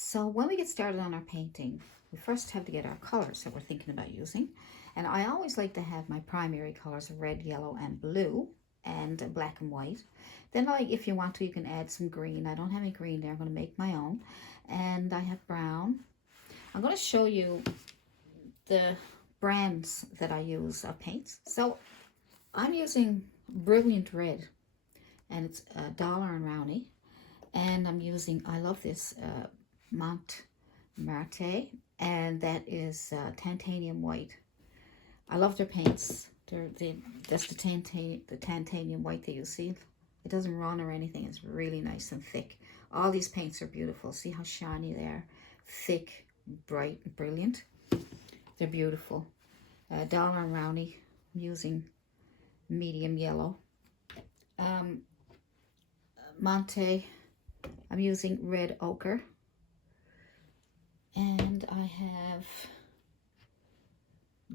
So when we get started on our painting, we first have to get our colors that we're thinking about using. And I always like to have my primary colors of red, yellow, and blue, and black and white. Then, like, if you want to, you can add some green. I don't have any green there. I'm going to make my own. And I have brown. I'm going to show you the brands that I use of paints. So I'm using Brilliant Red, and it's Dollar and Rowney. And I'm using, I love this, Montmartre, and that is titanium white. I love their paints. That's the titanium white that you see. It doesn't run or anything. It's really nice and thick. All these paints are beautiful. See how shiny they are? Thick, bright, and brilliant. They're beautiful. Dollar and Rowney, I'm using medium yellow. Monte, I'm using red ochre. And I have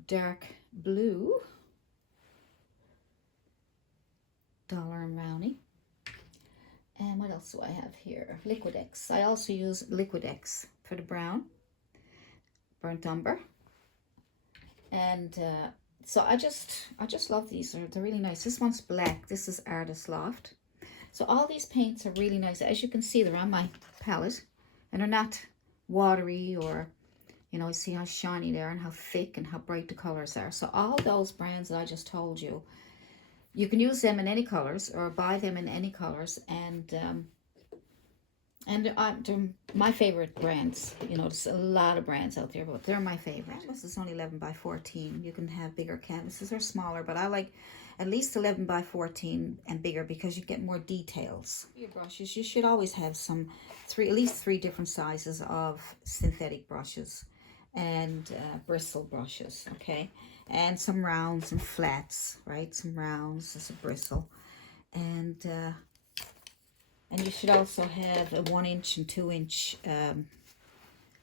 dark blue, Dollar and Rowney. And what else do I have here? Liquid-X. I also use Liquid-X for the brown, burnt umber. And so I just love these. They're really nice. This one's black. This is Artist Loft. So all these paints are really nice. As you can see, they're on my palette, and they're not watery, or, you know, see how shiny they are and how thick and how bright the colors are. So all those brands that I just told you, you can use them in any colors or buy them in any colors, and they're my favorite brands. You know, there's a lot of brands out there, but they're my favorite. Canvas is only 11 by 14. You can have bigger canvases or smaller, but I like at least 11 by 14 and bigger because you get more details. Your brushes, you should always have at least three different sizes of synthetic brushes and bristle brushes, okay? And some rounds and flats, right? Some rounds as a bristle. And you should also have a 1 inch and 2 inch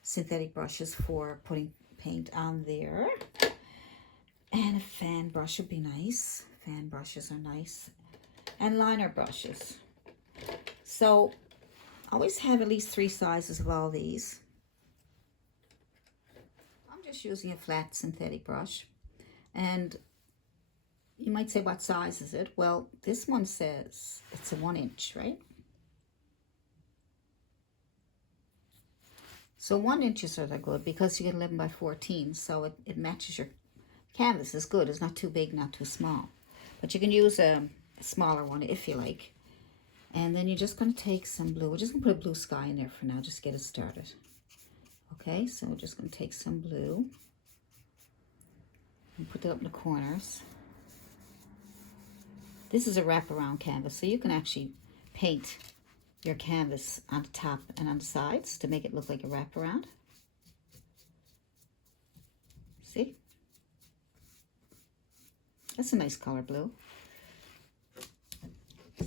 synthetic brushes for putting paint on there. And a fan brush would be nice. Fan brushes are nice. And liner brushes. So always have at least 3 sizes of all these. I'm just using a flat synthetic brush. And you might say, what size is it? Well, this one says it's a 1 inch, right? So 1 inches are good because you get 11 by 14, so it matches your canvas. Is good. It's not too big, not too small. But you can use a smaller one if you like. And then you're just going to take some blue. We're just going to put a blue sky in there for now, just to get it started. Okay, so we're just going to take some blue and put it up in the corners. This is a wraparound canvas, so you can actually paint your canvas on the top and on the sides to make it look like a wraparound. See? That's a nice color blue.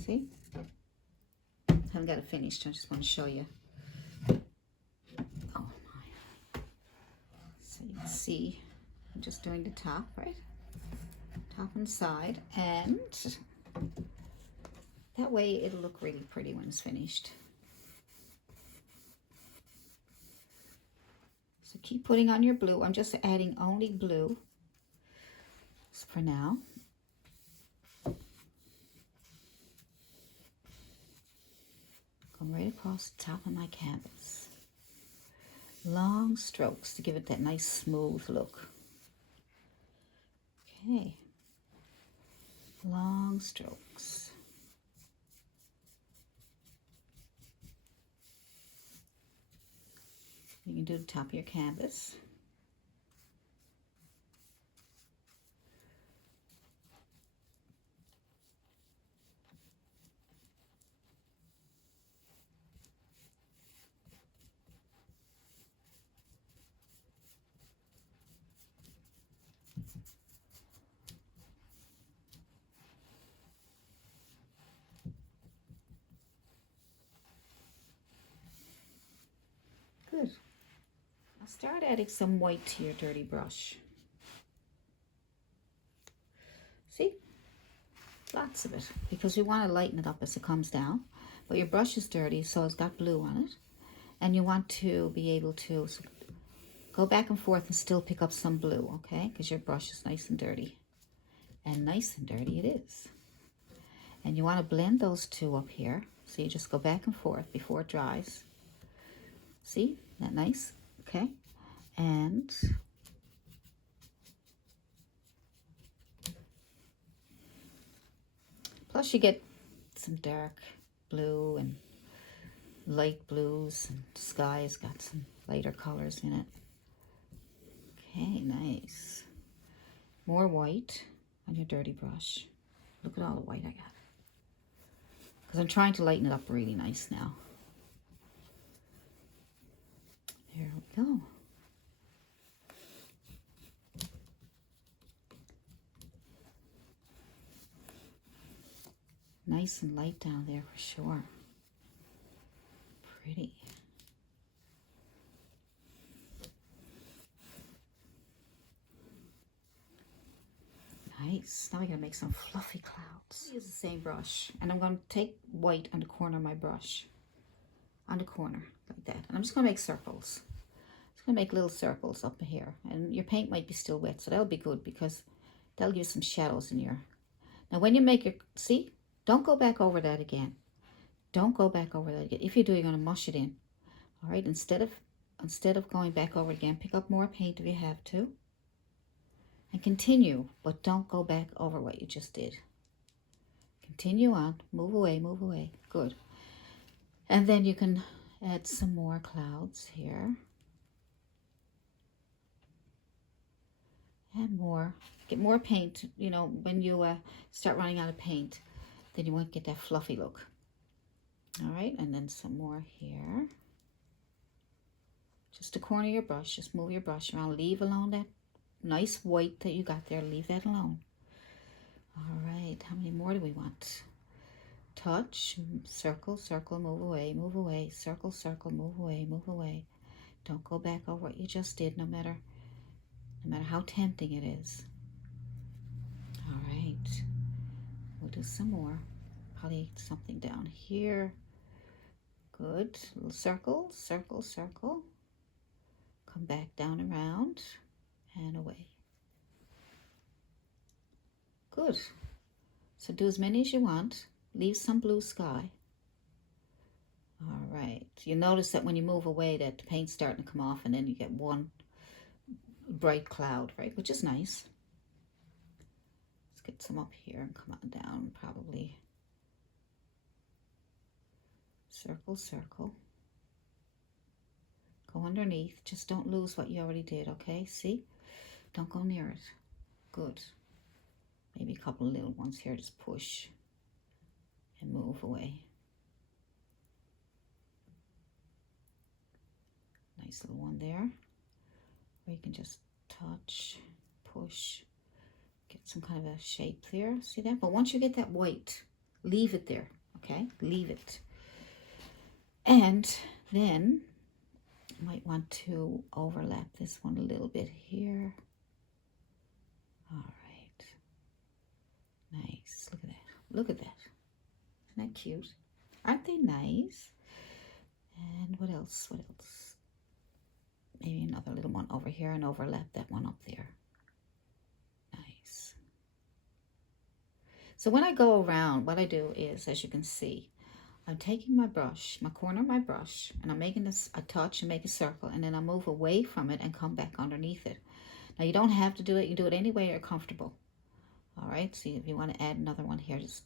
See? Haven't got it finished. I just want to show you. Oh my. So you can see I'm just doing the top, right? Top and side, and that way it'll look really pretty when it's finished. So keep putting on your blue. I'm just adding only blue for now. Come right across the top of my canvas. Long strokes to give it that nice smooth look. Okay. Long strokes. You can do the top of your canvas. Good. Now start adding some white to your dirty brush. See? Lots of it, because we want to lighten it up as it comes down. But your brush is dirty, so it's got blue on it. And you want to be able to go back and forth and still pick up some blue, okay? Because your brush is nice and dirty. And nice and dirty it is. And you want to blend those two up here. So you just go back and forth before it dries. See? Isn't that nice? Okay. And plus you get some dark blue and light blues, and the sky's got some lighter colors in it. Okay, nice. More white on your dirty brush. Look at all the white I got. Because I'm trying to lighten it up really nice now. There we go. Nice and light down there for sure. Pretty. Nice. Now I'm going to make some fluffy clouds. Use the same brush, and I'm going to take white on the corner of my brush. On the corner, like that. And I'm just going to make circles. Just going to make little circles up here. And your paint might be still wet, so that'll be good because that'll give some shadows in your... Now when you make your... See? Don't go back over that again. Don't go back over that again. If you do, you're going to mush it in. All right? Instead of going back over again, pick up more paint if you have to. And continue, but don't go back over what you just did. Continue on. Move away, move away. Good. And then you can add some more clouds here. Add more. Get more paint. You know, when you start running out of paint, then you won't get that fluffy look. All right, and then some more here. Just the corner of your brush. Just move your brush around. Leave alone that nice white that you got there. Leave that alone. All right, how many more do we want? Touch, circle, circle, move away, circle, circle, move away. Don't go back over what you just did, no matter how tempting it is. All right, we'll do some more. Probably something down here. Good. Little circle, circle, circle. Come back down around and away. Good. So do as many as you want. Leave some blue sky. All right. You notice that when you move away that the paint's starting to come off and then you get one bright cloud, right? Which is nice. Let's get some up here and come on down probably. Circle, circle. Go underneath. Just don't lose what you already did, okay? See? Don't go near it. Good. Maybe a couple of little ones here. Just push and move away. Nice little one there. Or you can just touch, push, get some kind of a shape there. See that? But once you get that white, leave it there, okay? Leave it. And then you might want to overlap this one a little bit here. All right. Nice. Look at that. Look at that. Isn't that cute? Aren't they nice? And what else? What else? Maybe another little one over here and overlap that one up there. Nice. So when I go around, what I do is, as you can see, I'm taking my brush, my corner of my brush, and I'm making this a touch and make a circle, and then I move away from it and come back underneath it. Now you don't have to do it. You do it any way you're comfortable. All right. See, if you want to add another one here, just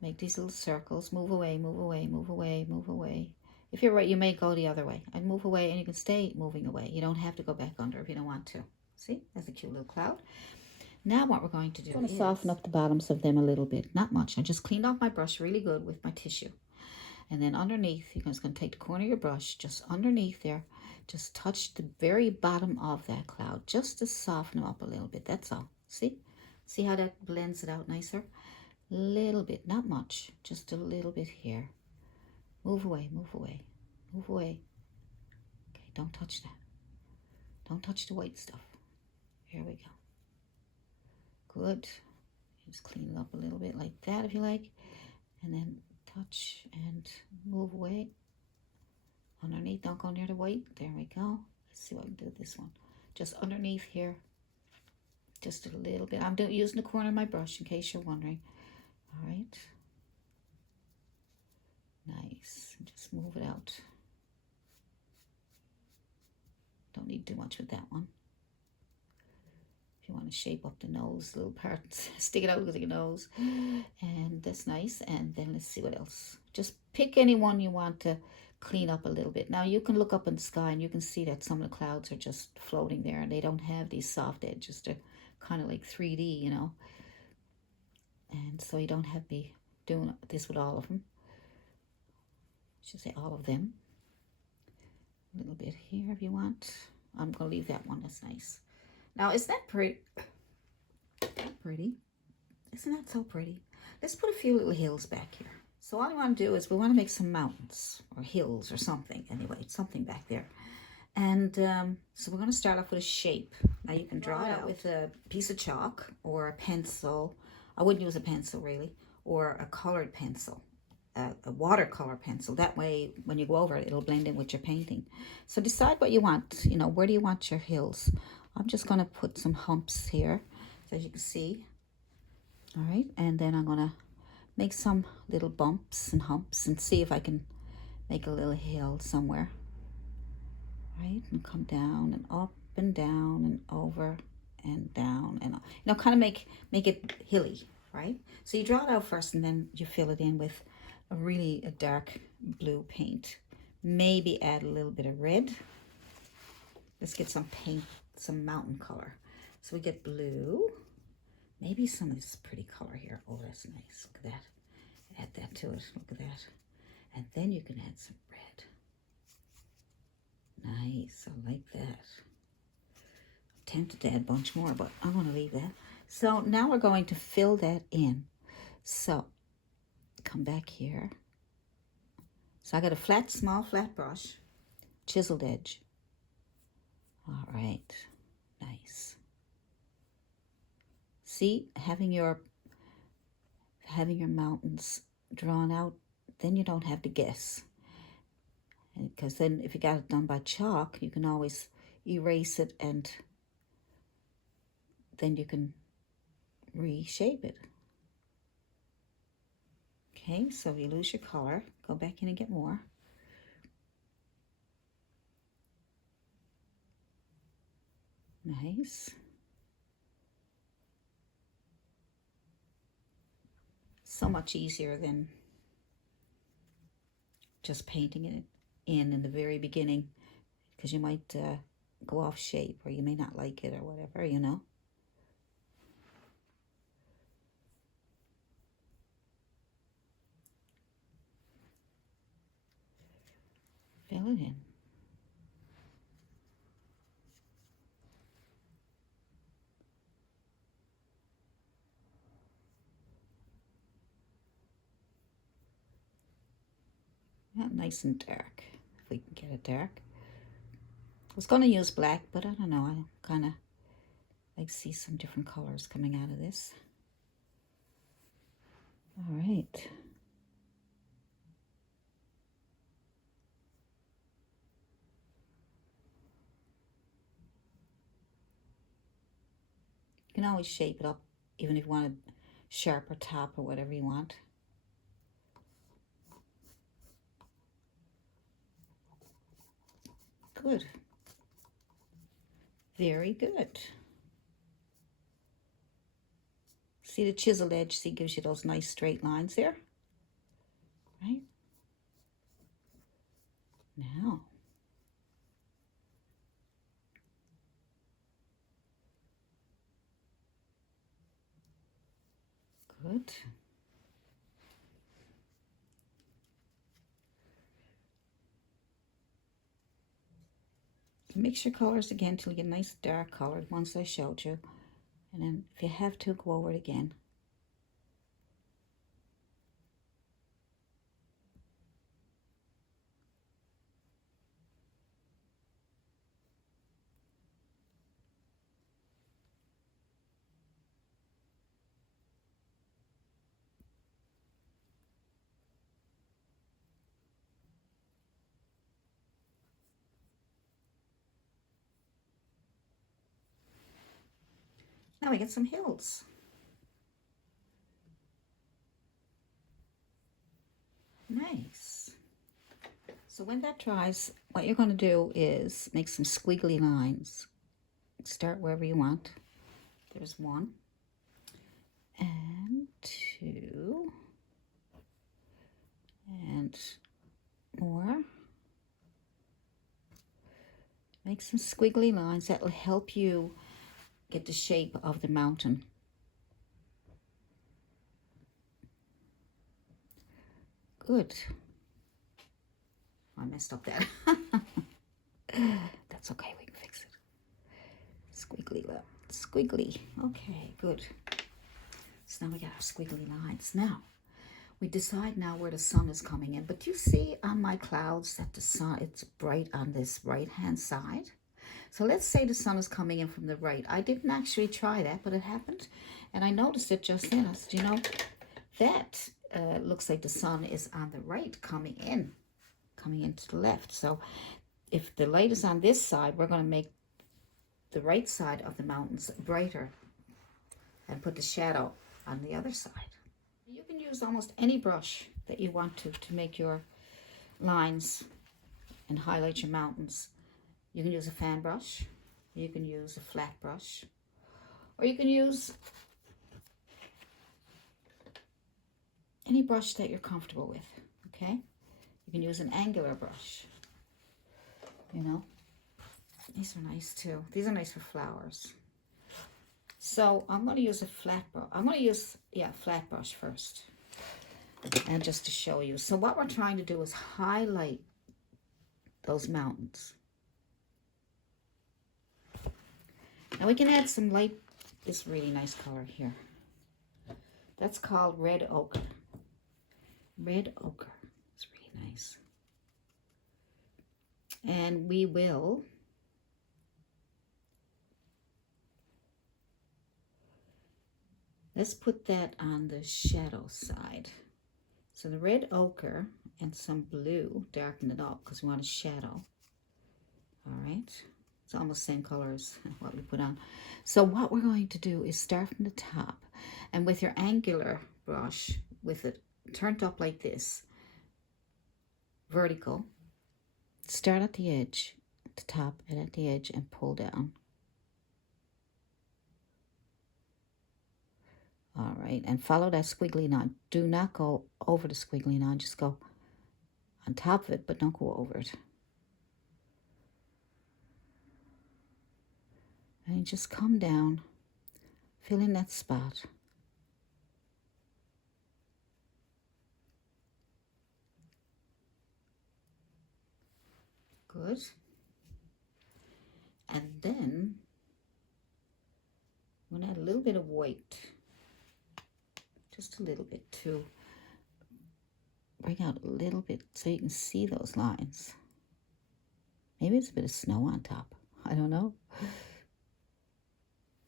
make these little circles. Move away, move away, move away, move away. If you're right, you may go the other way. And move away, and you can stay moving away. You don't have to go back under if you don't want to. See, that's a cute little cloud. Now what we're going to do is soften up the bottoms of them a little bit. Not much. I just cleaned off my brush really good with my tissue. And then underneath, you're just going to take the corner of your brush, just underneath there, just touch the very bottom of that cloud, just to soften them up a little bit. That's all. See? See how that blends it out nicer? Little bit, not much, just a little bit here. Move away, move away, move away. Okay, don't touch that. Don't touch the white stuff. Here we go. Good. Just clean it up a little bit like that if you like. And then touch and move away. Underneath, don't go near the white. There we go. Let's see what I can do with this one. Just underneath here. Just a little bit. I'm using the corner of my brush in case you're wondering. All right. Nice. Just move it out. Don't need too much with that one. If you want to shape up the nose, little part, stick it out with your nose. And that's nice. And then let's see what else. Just pick any one you want to clean up a little bit. Now you can look up in the sky and you can see that some of the clouds are just floating there and they don't have these soft edges. They're kind of like 3D, you know. And so you don't have to be doing this with all of them. I should say all of them. A little bit here if you want. I'm going to leave that one. That's nice. Now, isn't that pretty? Pretty? Isn't that so pretty? Let's put a few little hills back here. So all we want to do is we want to make some mountains or hills or something. Anyway, something back there. And so we're going to start off with a shape. Now you can draw it out with a piece of chalk or a pencil. I wouldn't use a pencil really, or a colored pencil. A watercolor pencil. That way, when you go over it, it'll blend in with your painting. So decide what you want. You know, where do you want your hills? I'm just going to put some humps here, so as you can see. All right, and then I'm going to make some little bumps and humps and see if I can make a little hill somewhere. All right, and come down and up and down and over and down and, you know, kind of make it hilly, right? So you draw it out first and then you fill it in with a dark blue paint. Maybe add a little bit of red. Let's get some paint, some mountain color. So we get blue. Maybe some of this pretty color here. Oh, that's nice. Look at that. Add that to it. Look at that. And then you can add some red. Nice. I like that. I'm tempted to add a bunch more, but I'm going to leave that. So now we're going to fill that in. So come back here. So I got a small flat brush, chiseled edge. All right, nice. See, having your mountains drawn out, then you don't have to guess. Because then if you got it done by chalk, you can always erase it and then you can reshape it. Okay, so if you lose your color, go back in and get more. Nice. So much easier than just painting it in the very beginning, because you might go off shape or you may not like it or whatever, you know. Fill it in. Not nice and dark, if we can get it dark. I was going to use black, but I don't know. I kind of like to see some different colors coming out of this. All right. You can always shape it up, even if you want a sharper top or whatever you want. Good. Very good. See the chiseled edge? See, gives you those nice straight lines there. Right? Now. Good. Mix your colors again till you get nice dark colored ones I showed you. And then if you have to, go over it again. Now we get some hills. Nice. So when that dries, what you're going to do is make some squiggly lines. Start wherever you want. There's 1 and 2 and more. Make some squiggly lines that will help you get the shape of the mountain. Good. I messed up that. That's okay, we can fix it. Squiggly, squiggly. Okay, good. So now we got our squiggly lines. Now, we decide now where the sun is coming in. But you see on my clouds that the sun, it's bright on this right-hand side. So let's say the sun is coming in from the right. I didn't actually try that, but it happened. And I noticed it just then. I said, you know, that looks like the sun is on the right coming into the left. So if the light is on this side, we're going to make the right side of the mountains brighter and put the shadow on the other side. You can use almost any brush that you want to make your lines and highlight your mountains. You can use a fan brush, you can use a flat brush, or you can use any brush that you're comfortable with, okay? You can use an angular brush, you know. These are nice too. These are nice for flowers. So I'm going to use a flat brush. I'm going to use, flat brush first. And just to show you. So what we're trying to do is highlight those mountains. Now we can add some light, this really nice color here. That's called red ochre. Red ochre. It's really nice. And we will let's put that on the shadow side. So the red ochre and some blue, darken it up because we want a shadow. All right. It's almost the same color as what we put on. So what we're going to do is start from the top. And with your angular brush, with it turned up like this, vertical, start at the edge, at the top and at the edge, and pull down. All right, and follow that squiggly line. Do not go over the squiggly line, just go on top of it, but don't go over it. And just come down, fill in that spot. Good. And then I'm going to add a little bit of white, just a little bit to bring out a little bit so you can see those lines. Maybe it's a bit of snow on top. I don't know.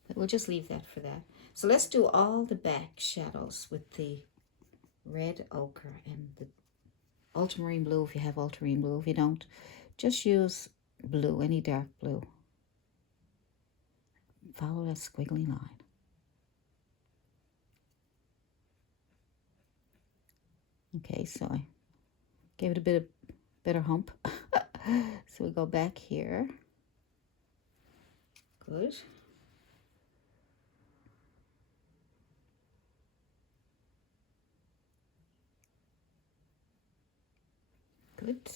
But we'll just leave that for that. So let's do all the back shadows with the red ochre and the ultramarine blue if you have ultramarine blue. If you don't, just use blue, any dark blue. Follow that squiggly line. Okay, so I gave it a bit of better hump. So we go back here. Good. Good.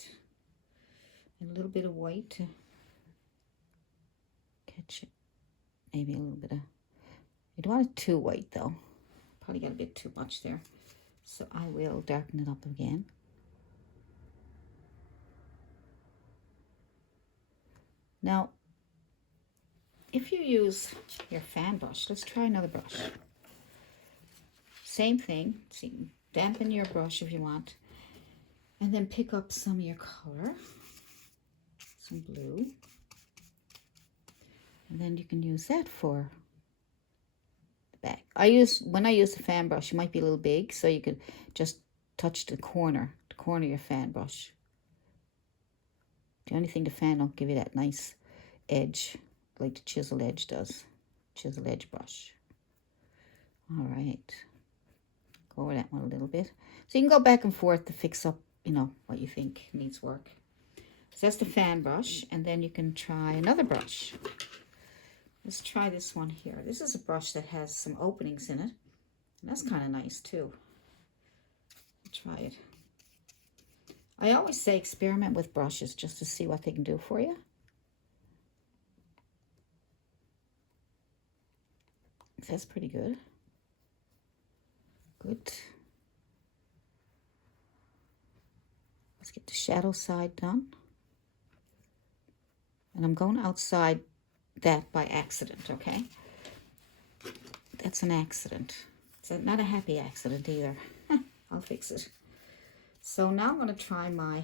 And a little bit of white to catch it. Maybe a little bit of, you don't want it too white though. Probably got a bit too much there. So I will darken it up again. Now, if you use your fan brush, let's try another brush. Same thing, so you can dampen your brush if you want. And then pick up some of your color, some blue. And then you can use that for the back. When I use the fan brush, it might be a little big, so you could just touch the corner of your fan brush. The only thing the fan don't give you that nice edge, like the chisel edge does. chisel edge brush. All right. Go over that one a little bit. So you can go back and forth to fix up, you know, what you think needs work. So that's the fan brush, and then you can try another brush. Let's try this one here. This is a brush that has some openings in it, and that's kind of nice too. Try it. I always say experiment with brushes just to see what they can do for you. That's pretty good. Good. Let's get the shadow side done. And I'm going outside that by accident, okay? That's an accident. It's not a happy accident either. I'll fix it. So now I'm going to try my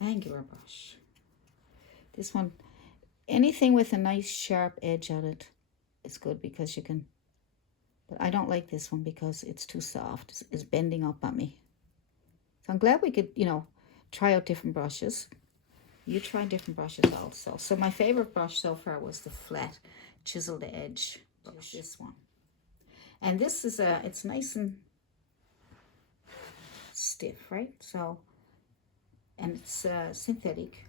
angular brush. This one, anything with a nice sharp edge on it is good because you can, but I don't like this one because it's too soft. It's bending up on me. So I'm glad we could, you know, try out different brushes. You try different brushes also. So my favorite brush so far was the flat chiseled edge brush, this one. And this is it's nice and stiff, right? So, and it's synthetic.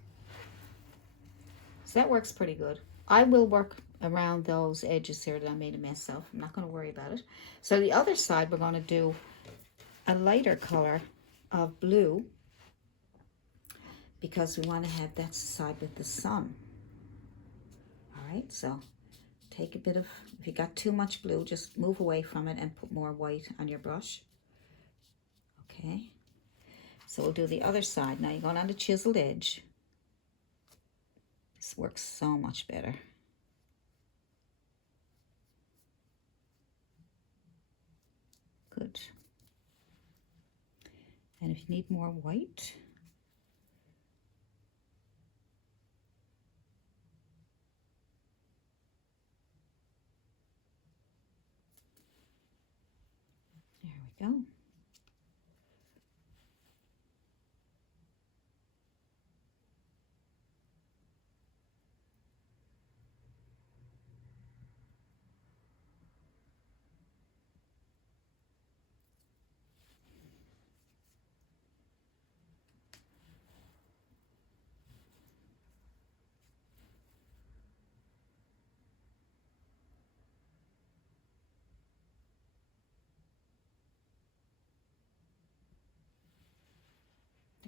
So that works pretty good. I will work around those edges here that I made a mess of. I'm not going to worry about it. So the other side, we're going to do a lighter color of blue because we want to have that side with the sun. All right, so take a bit of, if you got too much blue, just move away from it and put more white on your brush. Okay, so we'll do the other side. Now you're going on the chiseled edge. This works so much better. Good. And if you need more white, there we go.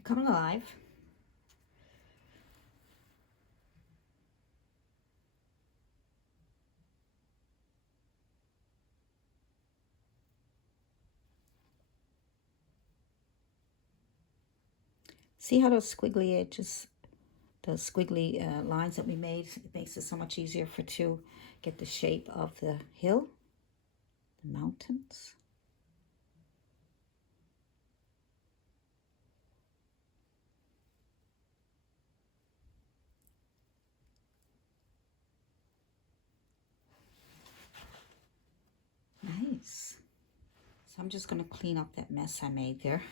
Come alive. See how those squiggly edges, those squiggly lines that we made, it makes it so much easier to get the shape of the hill, the mountains. Nice. So I'm just going to clean up that mess I made there.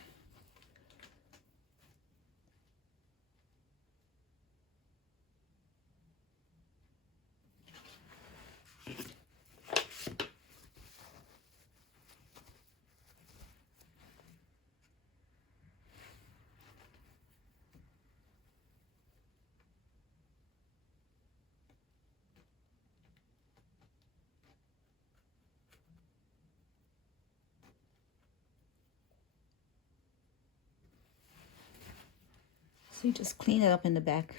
So you just clean it up in the back.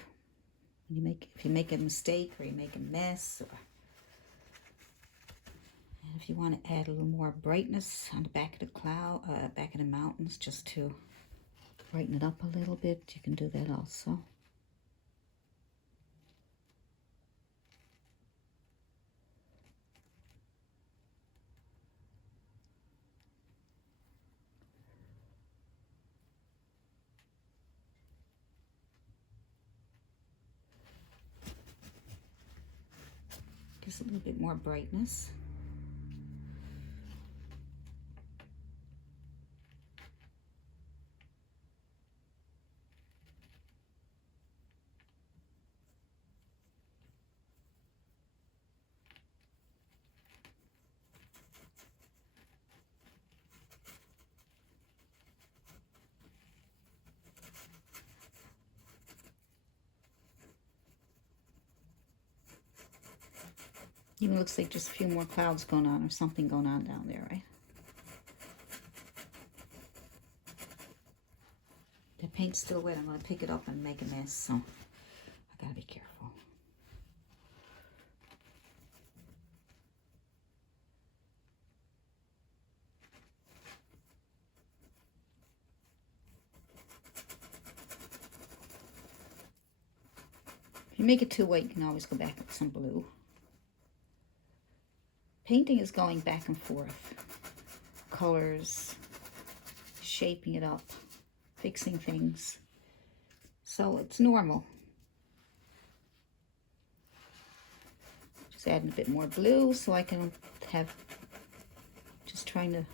If you make a mistake or you make a mess, and if you want to add a little more brightness on the back of the back of the mountains, just to brighten it up a little bit, you can do that also. Just a little bit more brightness. Even looks like just a few more clouds going on or something going on down there, right? The paint's still wet. I'm going to pick it up and make a mess, so I got to be careful. If you make it too wet, you can always go back with some blue. Painting is going back and forth. Colors, shaping it up, fixing things. So it's normal. Just adding a bit more blue so I can have, just trying to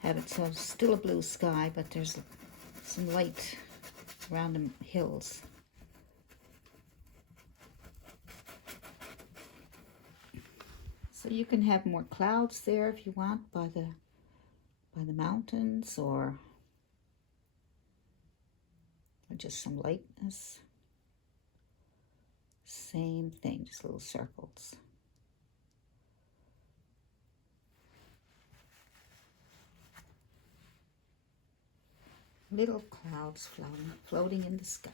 have it so it's still a blue sky, but there's some light around the hills. So you can have more clouds there if you want by the mountains, or just some lightness. Same thing, just little circles. Little clouds floating in the sky.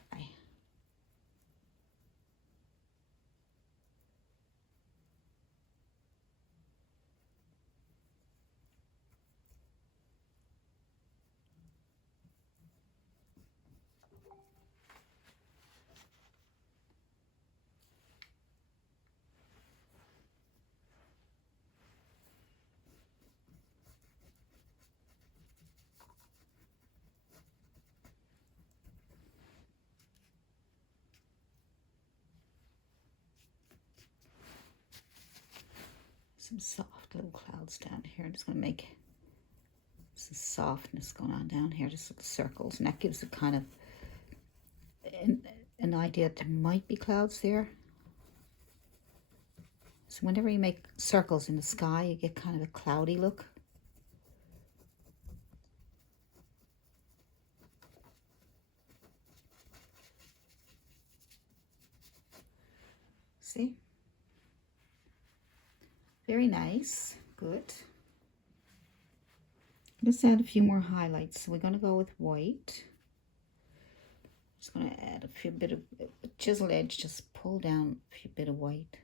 Some soft little clouds down here. I'm just going to make some softness going on down here, just little circles, and that gives a kind of an idea that there might be clouds there. So whenever you make circles in the sky, you get kind of a cloudy look. See? Very nice. Good. Let's add a few more highlights. So we're going to go with white. Just going to add a few bit of chisel edge, just pull down a few bit of white.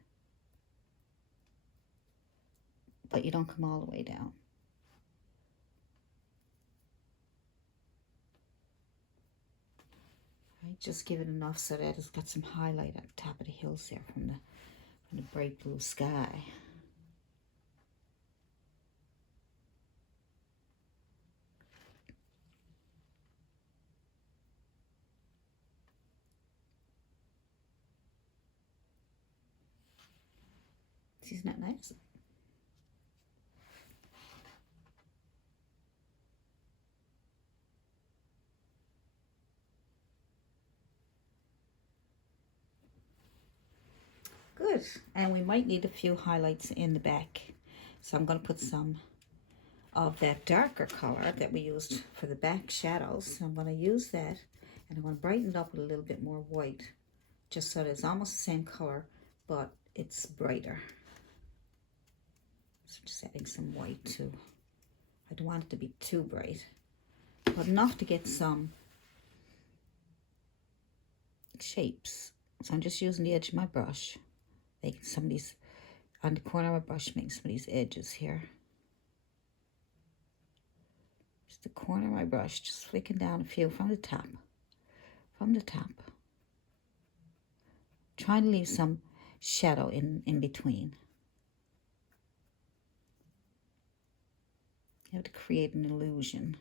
But you don't come all the way down. Right, just give it enough so that it's got some highlight at the top of the hills there from the bright blue sky. Isn't that nice? Good. And we might need a few highlights in the back. So I'm going to put some of that darker color that we used for the back shadows. So I'm going to use that, and I'm going to brighten it up with a little bit more white, just so that it's almost the same color, but it's brighter. So just adding some white too. I don't want it to be too bright, but enough to get some shapes. So I'm just using the edge of my brush, making some of these, on the corner of my brush, making some of these edges here. Just the corner of my brush, just flicking down a few from the top. From the top. Trying to leave some shadow in between. You have to create an illusion.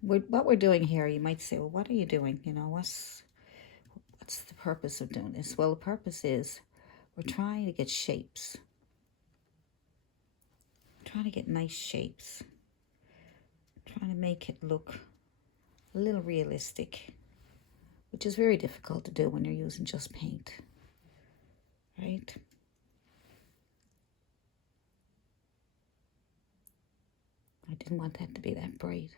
What we're doing here, you might say, well, what are you doing? You know, what's the purpose of doing this? Well, the purpose is we're trying to get shapes. Trying to get nice shapes. Trying to make it look a little realistic, which is very difficult to do when you're using just paint. Right? I didn't want that to be that bright.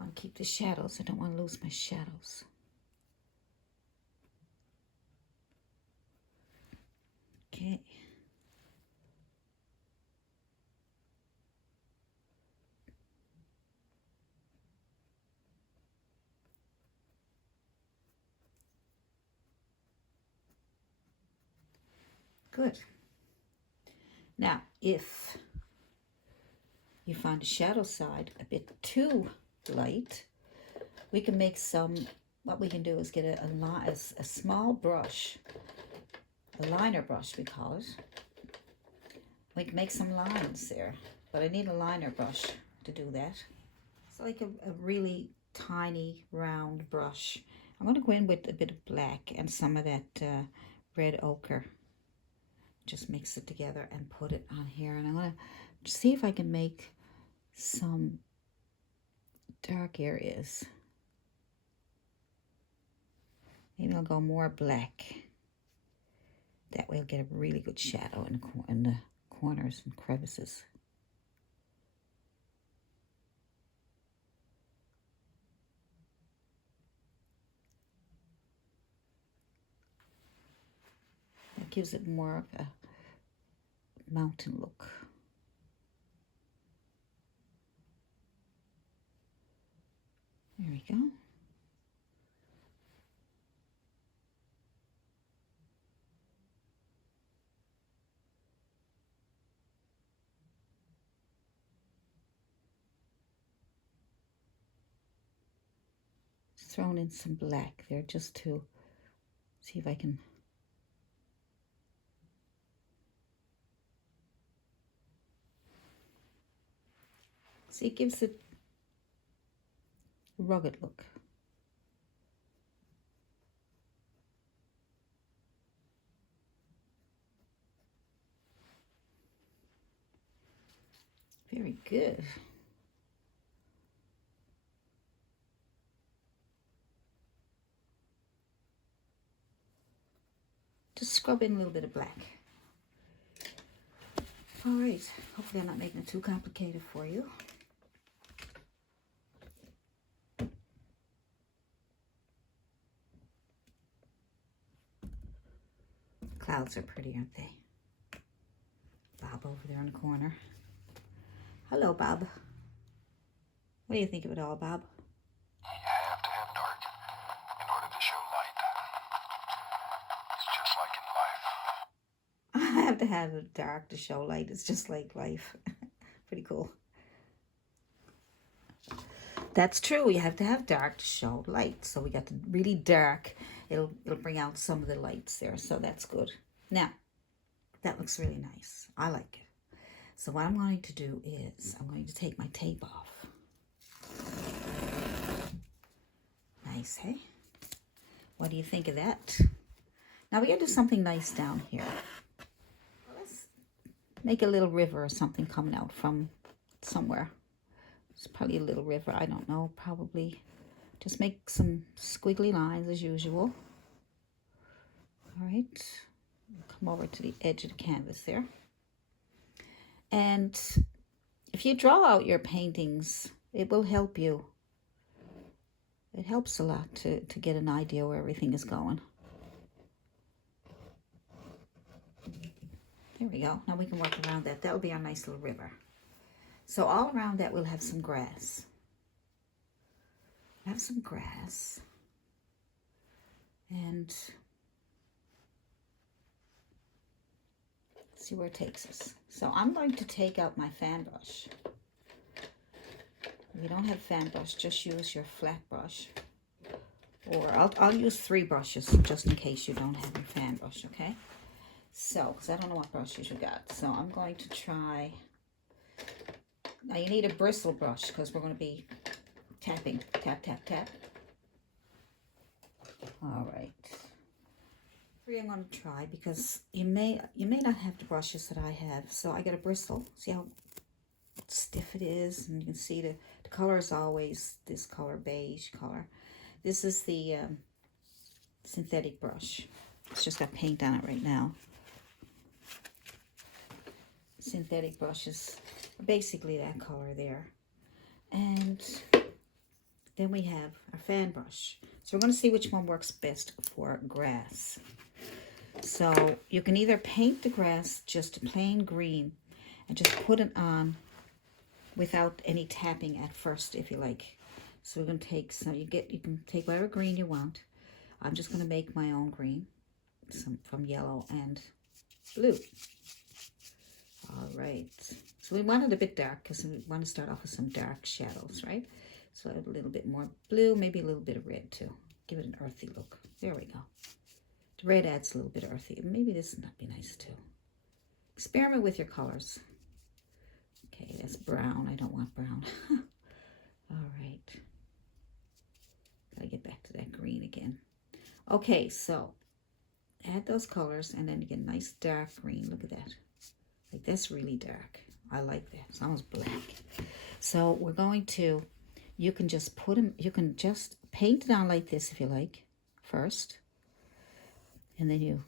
I want to keep the shadows. I don't want to lose my shadows. Okay. Good. Now, if you find the shadow side a bit too light, we can make some, what we can do is get a small brush, a liner brush we call it. We can make some lines there, but I need a liner brush to do that. It's like a really tiny round brush. I'm going to go in with a bit of black and some of that red ochre. Just mix it together and put it on here. And I'm going to see if I can make some dark areas. Maybe I'll go more black. That way I'll get a really good shadow in the corners and crevices. It gives it more of a mountain look. There we go. Thrown in some black there just to see if I can see. It gives it a rugged look. Very good. Just scrub in a little bit of black. All right, hopefully I'm not making it too complicated for you. Clouds are pretty, aren't they? Bob over there in the corner. Hello, Bob. What do you think of it all, Bob? You have to have dark in order to show light. It's just like in life. I have to have it dark to show light. It's just like life. Pretty cool. That's true. You have to have dark to show light. So we got the really dark. It'll bring out some of the lights there. So that's good. Now, that looks really nice. I like it. So what I'm going to do is I'm going to take my tape off. Nice, hey? What do you think of that? Now we got to do something nice down here. Let's make a little river or something coming out from somewhere. It's probably a little river, I don't know, probably. Just make some squiggly lines as usual. All right, come over to the edge of the canvas there. And if you draw out your paintings, it will help you. It helps a lot to get an idea where everything is going. There we go. Now we can work around that. That'll be our nice little river. So all around that we'll have some grass. Have some grass. And see where it takes us. So I'm going to take out my fan brush. If you don't have fan brush, just use your flat brush. Or I'll use 3 brushes just in case you don't have your fan brush, okay? So, because I don't know what brushes you got. So I'm going to try. Now you need a bristle brush because we're going to be tapping. Tap, tap, tap. All right. 3 I'm going to try because you may not have the brushes that I have. So I got a bristle. See how stiff it is? And you can see the color is always this color, beige color. This is the synthetic brush. It's just got paint on it right now. Synthetic brushes are basically that color there. And Then we have our fan brush. So we're going to see which one works best for grass. So you can either paint the grass just plain green and just put it on without any tapping at first, if you like. So we're going to take some, you can take whatever green you want. I'm just going to make my own green, some from yellow and blue. All right. So we want it a bit dark because we want to start off with some dark shadows, right? So a little bit more blue, maybe a little bit of red too. Give it an earthy look. There we go. The red adds a little bit earthy. Maybe this would be nice too. Experiment with your colors. Okay, that's brown. I don't want brown. All right. Gotta get back to that green again. Okay, so add those colors and then you get a nice dark green. Look at that. Like that's really dark. I like that. It's almost black. So we're going to, you can just put them, you can just paint it on like this if you like first. And then you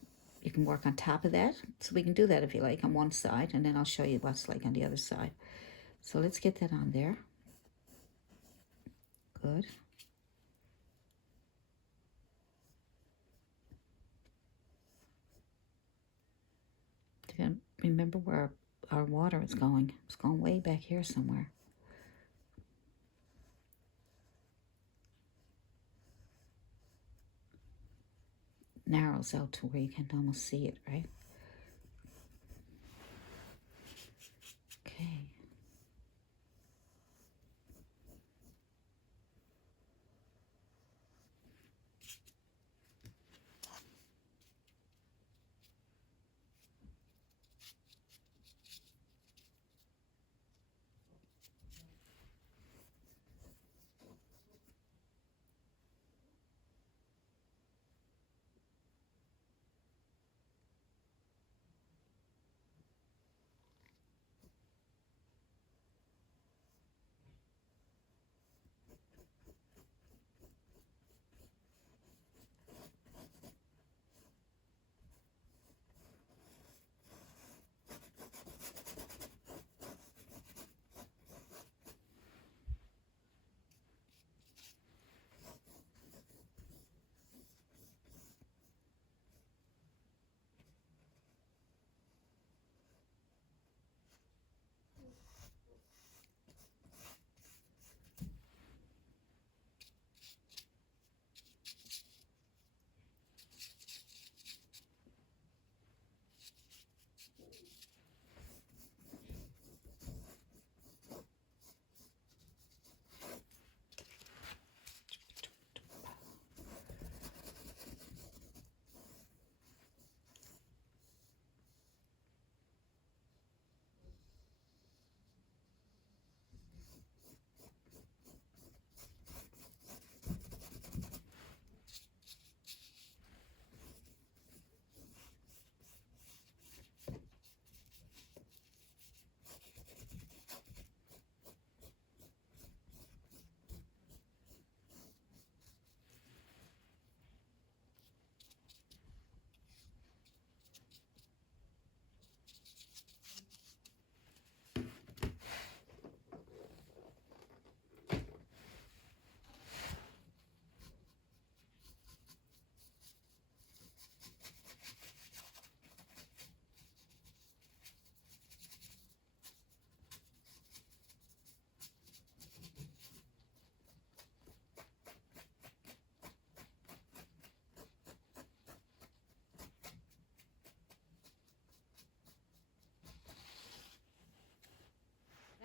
can work on top of that. So we can do that if you like on one side, and then I'll show you what's like on the other side. So let's get that on there. Good. Remember where our water is going. It's going way back here somewhere. Narrows out to where you can almost see it, right? Okay.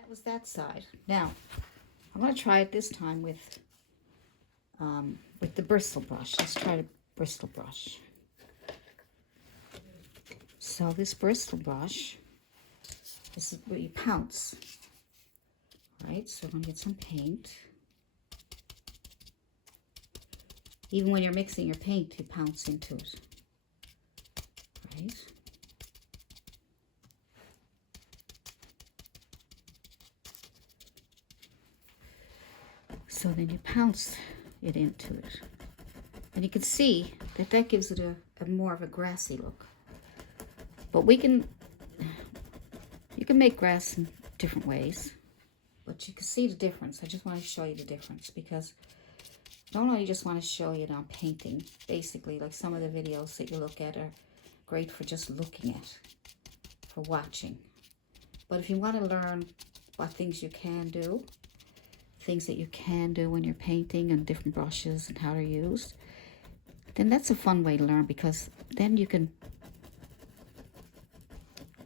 Was that side. Now, I'm going to try it this time with the bristle brush. Let's try the bristle brush. So this bristle brush, this is where you pounce. Right, so I'm going to get some paint. Even when you're mixing your paint, you pounce into it. Right. So then you pounce it into it. And you can see that that gives it a more of a grassy look. But you can make grass in different ways. But you can see the difference. I just want to show you the difference because don't only just want to show you now painting. Basically, like some of the videos that you look at are great for just looking at, for watching. But if you want to learn what things you can do, things that you can do when you're painting and different brushes and how they're used, then that's a fun way to learn, because then you can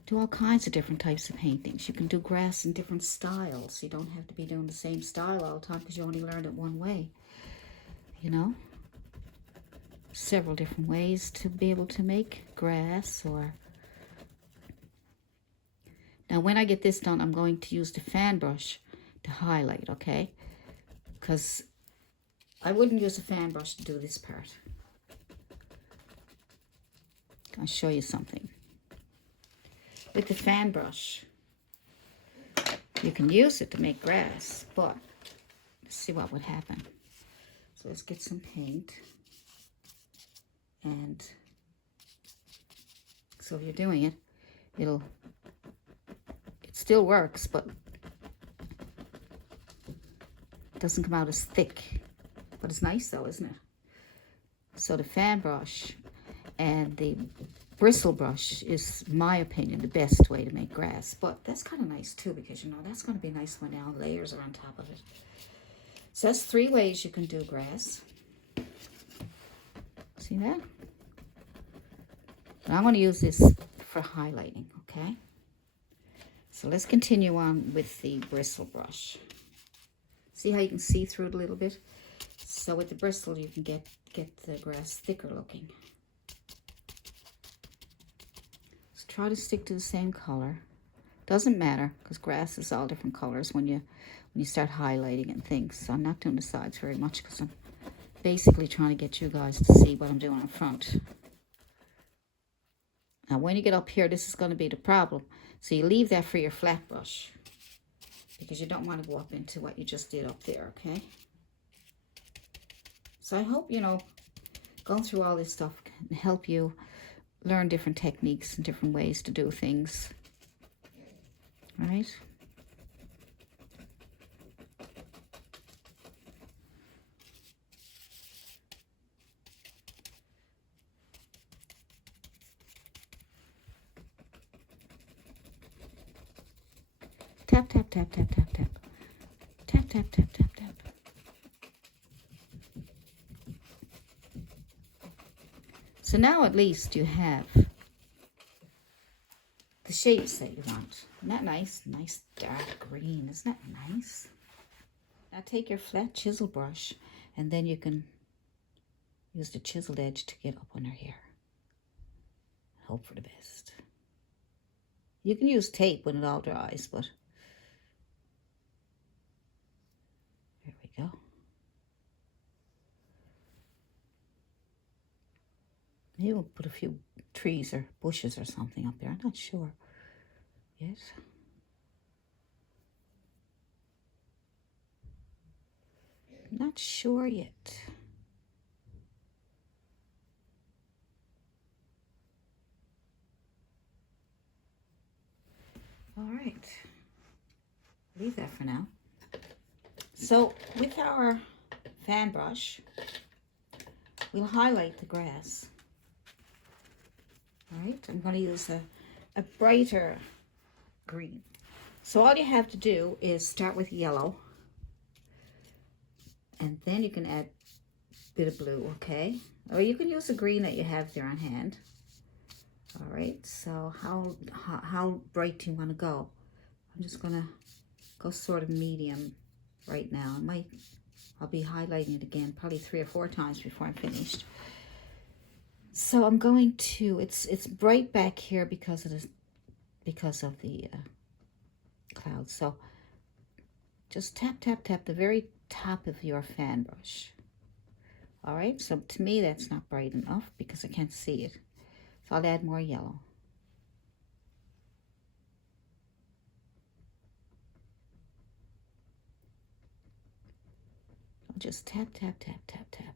do all kinds of different types of paintings. You can do grass in different styles. You don't have to be doing the same style all the time because you only learned it one way. You know, several different ways to be able to make grass. Or now when I get this done, I'm going to use the fan brush to highlight, okay? Because I wouldn't use a fan brush to do this part. I'll show you something. With the fan brush, you can use it to make grass, but let's see what would happen. So let's get some paint. And so if you're doing it, it still works, but it doesn't come out as thick. But it's nice though, isn't it? So the fan brush and the bristle brush is, my opinion, the best way to make grass. But that's kind of nice too, because you know that's going to be nice when now layers are on top of it. So that's 3 ways you can do grass. See that? But I'm going to use this for highlighting, okay? So let's continue on with the bristle brush. See how you can see through it a little bit? So with the bristle you can get the grass thicker looking. So try to stick to the same color. Doesn't matter, because grass is all different colors when you start highlighting and things. So I'm not doing the sides very much because I'm basically trying to get you guys to see what I'm doing in front. Now when you get up here, this is going to be the problem. So you leave that for your flat brush, because you don't want to go up into what you just did up there, okay? So I hope, you know, going through all this stuff can help you learn different techniques and different ways to do things. All right? Tap, tap, tap, tap, tap, tap. Tap, tap, tap, tap, tap. So now at least you have the shapes that you want. Isn't that nice? Nice dark green. Isn't that nice? Now take your flat chisel brush, and then you can use the chiseled edge to get up under here. Hope for the best. You can use tape when it all dries, but there we go. Maybe we'll put a few trees or bushes or something up there. I'm not sure yet. Not sure yet. All right. Leave that for now. So with our fan brush, we'll highlight the grass. All right, I'm going to use a brighter green. So all you have to do is start with yellow, and then you can add a bit of blue, okay? Or you can use the green that you have there on hand. All right, so how bright do you want to go? I'm just going to go sort of medium right now. I'll be highlighting it again probably 3 or 4 times before I'm finished. So I'm going to, it's bright back here because of the clouds. So just tap, tap, tap the very top of your fan brush. All right, so to me that's not bright enough because I can't see it. So I'll add more yellow. I'll just tap, tap, tap, tap, tap.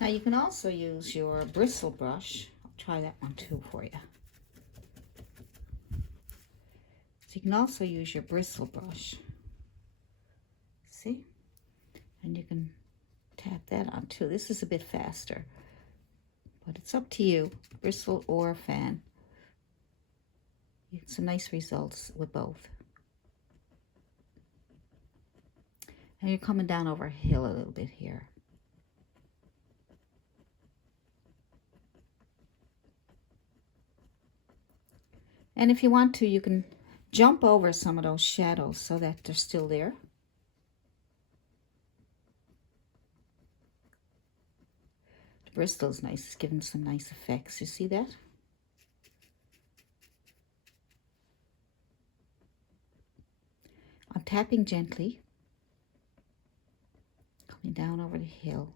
Now you can also use your bristle brush. I'll try that one too for you. So you can also use your bristle brush. See? And you can tap that on too. This is a bit faster, but it's up to you, bristle or fan. You get some nice results with both. And you're coming down over a hill a little bit here. And if you want to, you can jump over some of those shadows so that they're still there. The bristle is nice. It's giving some nice effects. You see that? I'm tapping gently, coming down over the hill.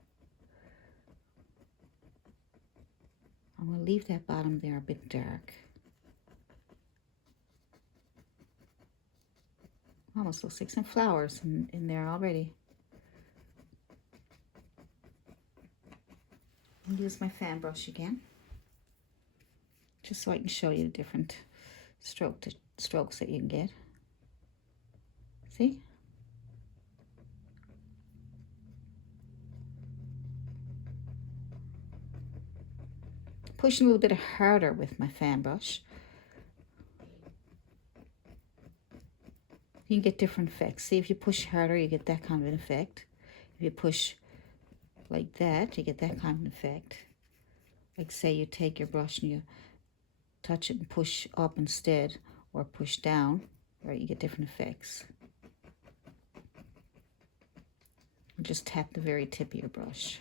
I'm going to leave that bottom there a bit dark. Almost looks like some flowers in there already. I'll use my fan brush again, just so I can show you the different strokes that you can get. See? Pushing a little bit harder with my fan brush. You can get different effects. See, if you push harder, you get that kind of an effect. If you push like that, you get that kind of an effect. Like say you take your brush and you touch it and push up instead, or push down, right? You get different effects. And just tap the very tip of your brush.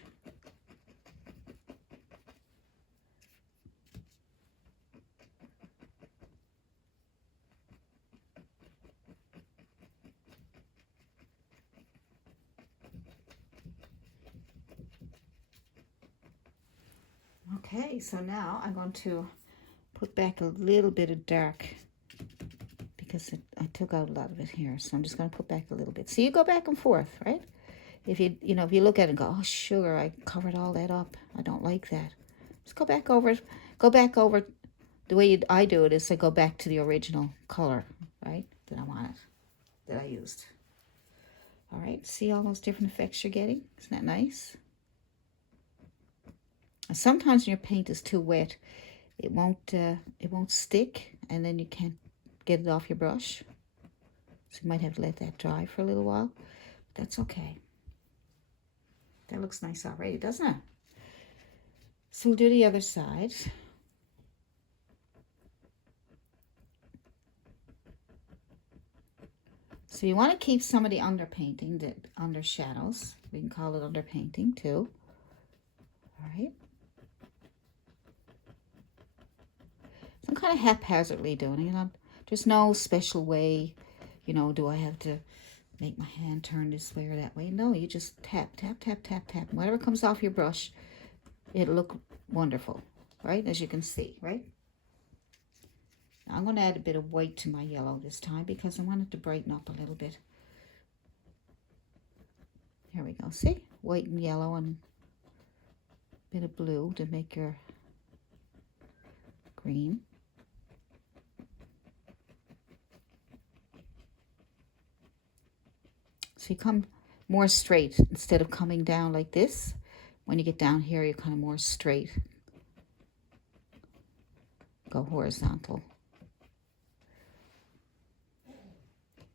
Okay, so now I'm going to put back a little bit of dark because I took out a lot of it here. So I'm just going to put back a little bit. So you go back and forth, right? If you look at it and go, oh, sugar, I covered all that up. I don't like that. Just go back over it. Go back over. The way I do it is I go back to the original color, right? That I wanted, that I used. All right, see all those different effects you're getting? Isn't that nice? Sometimes when your paint is too wet, it won't stick, and then you can't get it off your brush. So you might have to let that dry for a little while. But that's okay. That looks nice already, doesn't it? So we'll do the other side. So you want to keep some of the underpainting, the under shadows. We can call it underpainting too. All right. So I'm kind of haphazardly doing it. There's no special way, do I have to make my hand turn this way or that way? No, you just tap, tap, tap, tap, tap. And whatever comes off your brush, it'll look wonderful, right? As you can see, right? Now I'm going to add a bit of white to my yellow this time because I want it to brighten up a little bit. Here we go. See? White and yellow and a bit of blue to make your green. So you come more straight instead of coming down like this. When you get down here, you're kind of more straight. Go horizontal.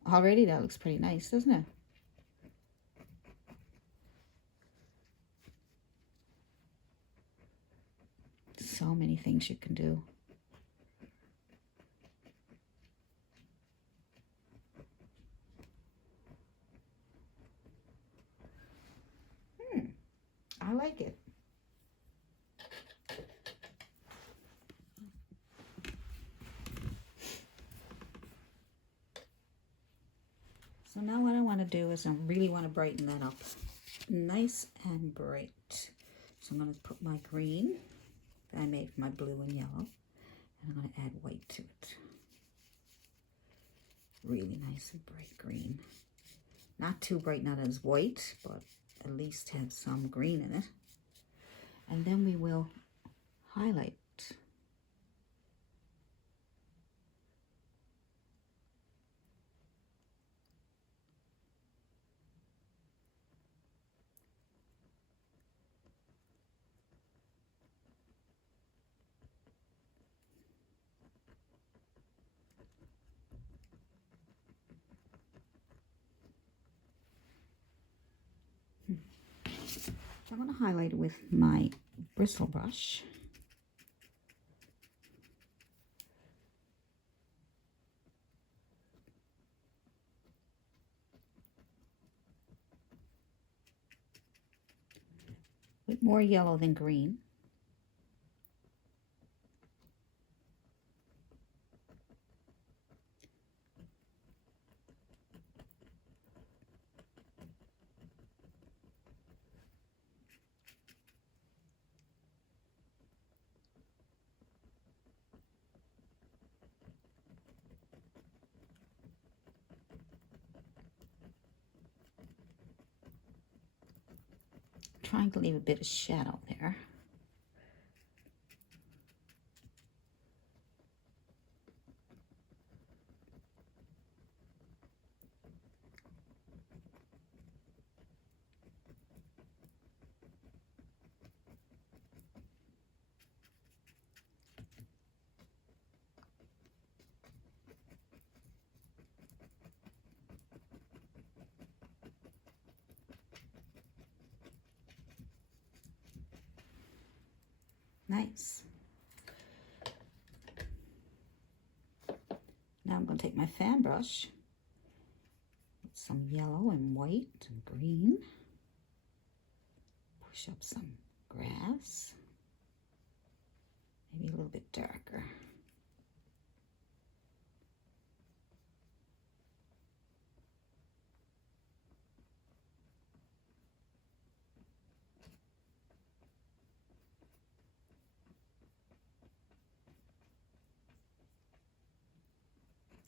Already that looks pretty nice, doesn't it? So many things you can do. I like it. So now what I want to do is I really want to brighten that up. Nice and bright. So I'm going to put my green that I made from my blue and yellow. And I'm going to add white to it. Really nice and bright green. Not too bright, not as white, but at least have some green in it. And then we will highlight. I'm going to highlight it with my bristle brush. With more yellow than green. Trying to leave a bit of shadow there. Nice. Now I'm going to take my fan brush with some yellow and white and green. Push up some grass. Maybe a little bit darker.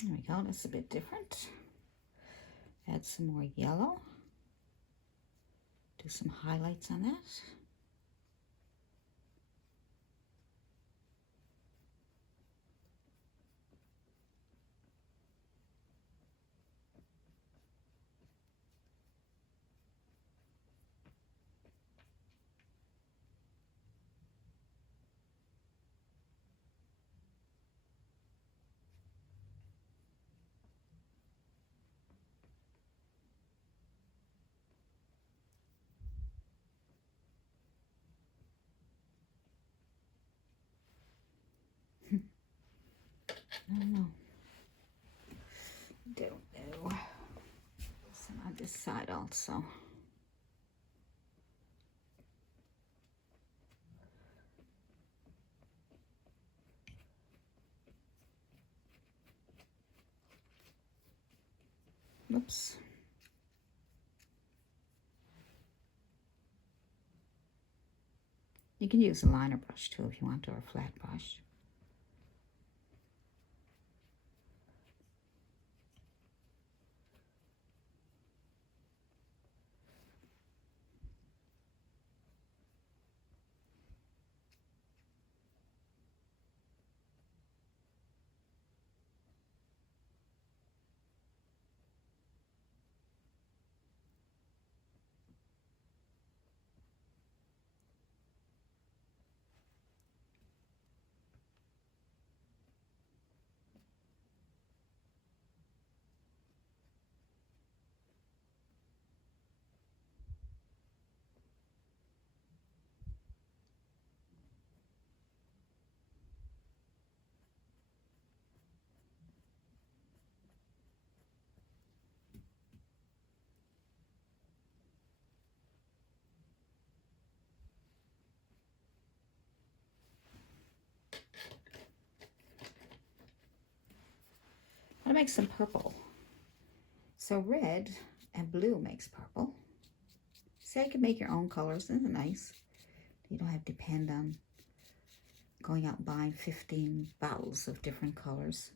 There we go, that's a bit different. Add some more yellow. Do some highlights on that. I don't know. Don't know. Some on this side also. Whoops. You can use a liner brush too if you want, or a flat brush. I'm gonna make some purple. So red and blue makes purple. So you can make your own colors. Isn't it nice? You don't have to depend on going out and buying 15 bottles of different colors.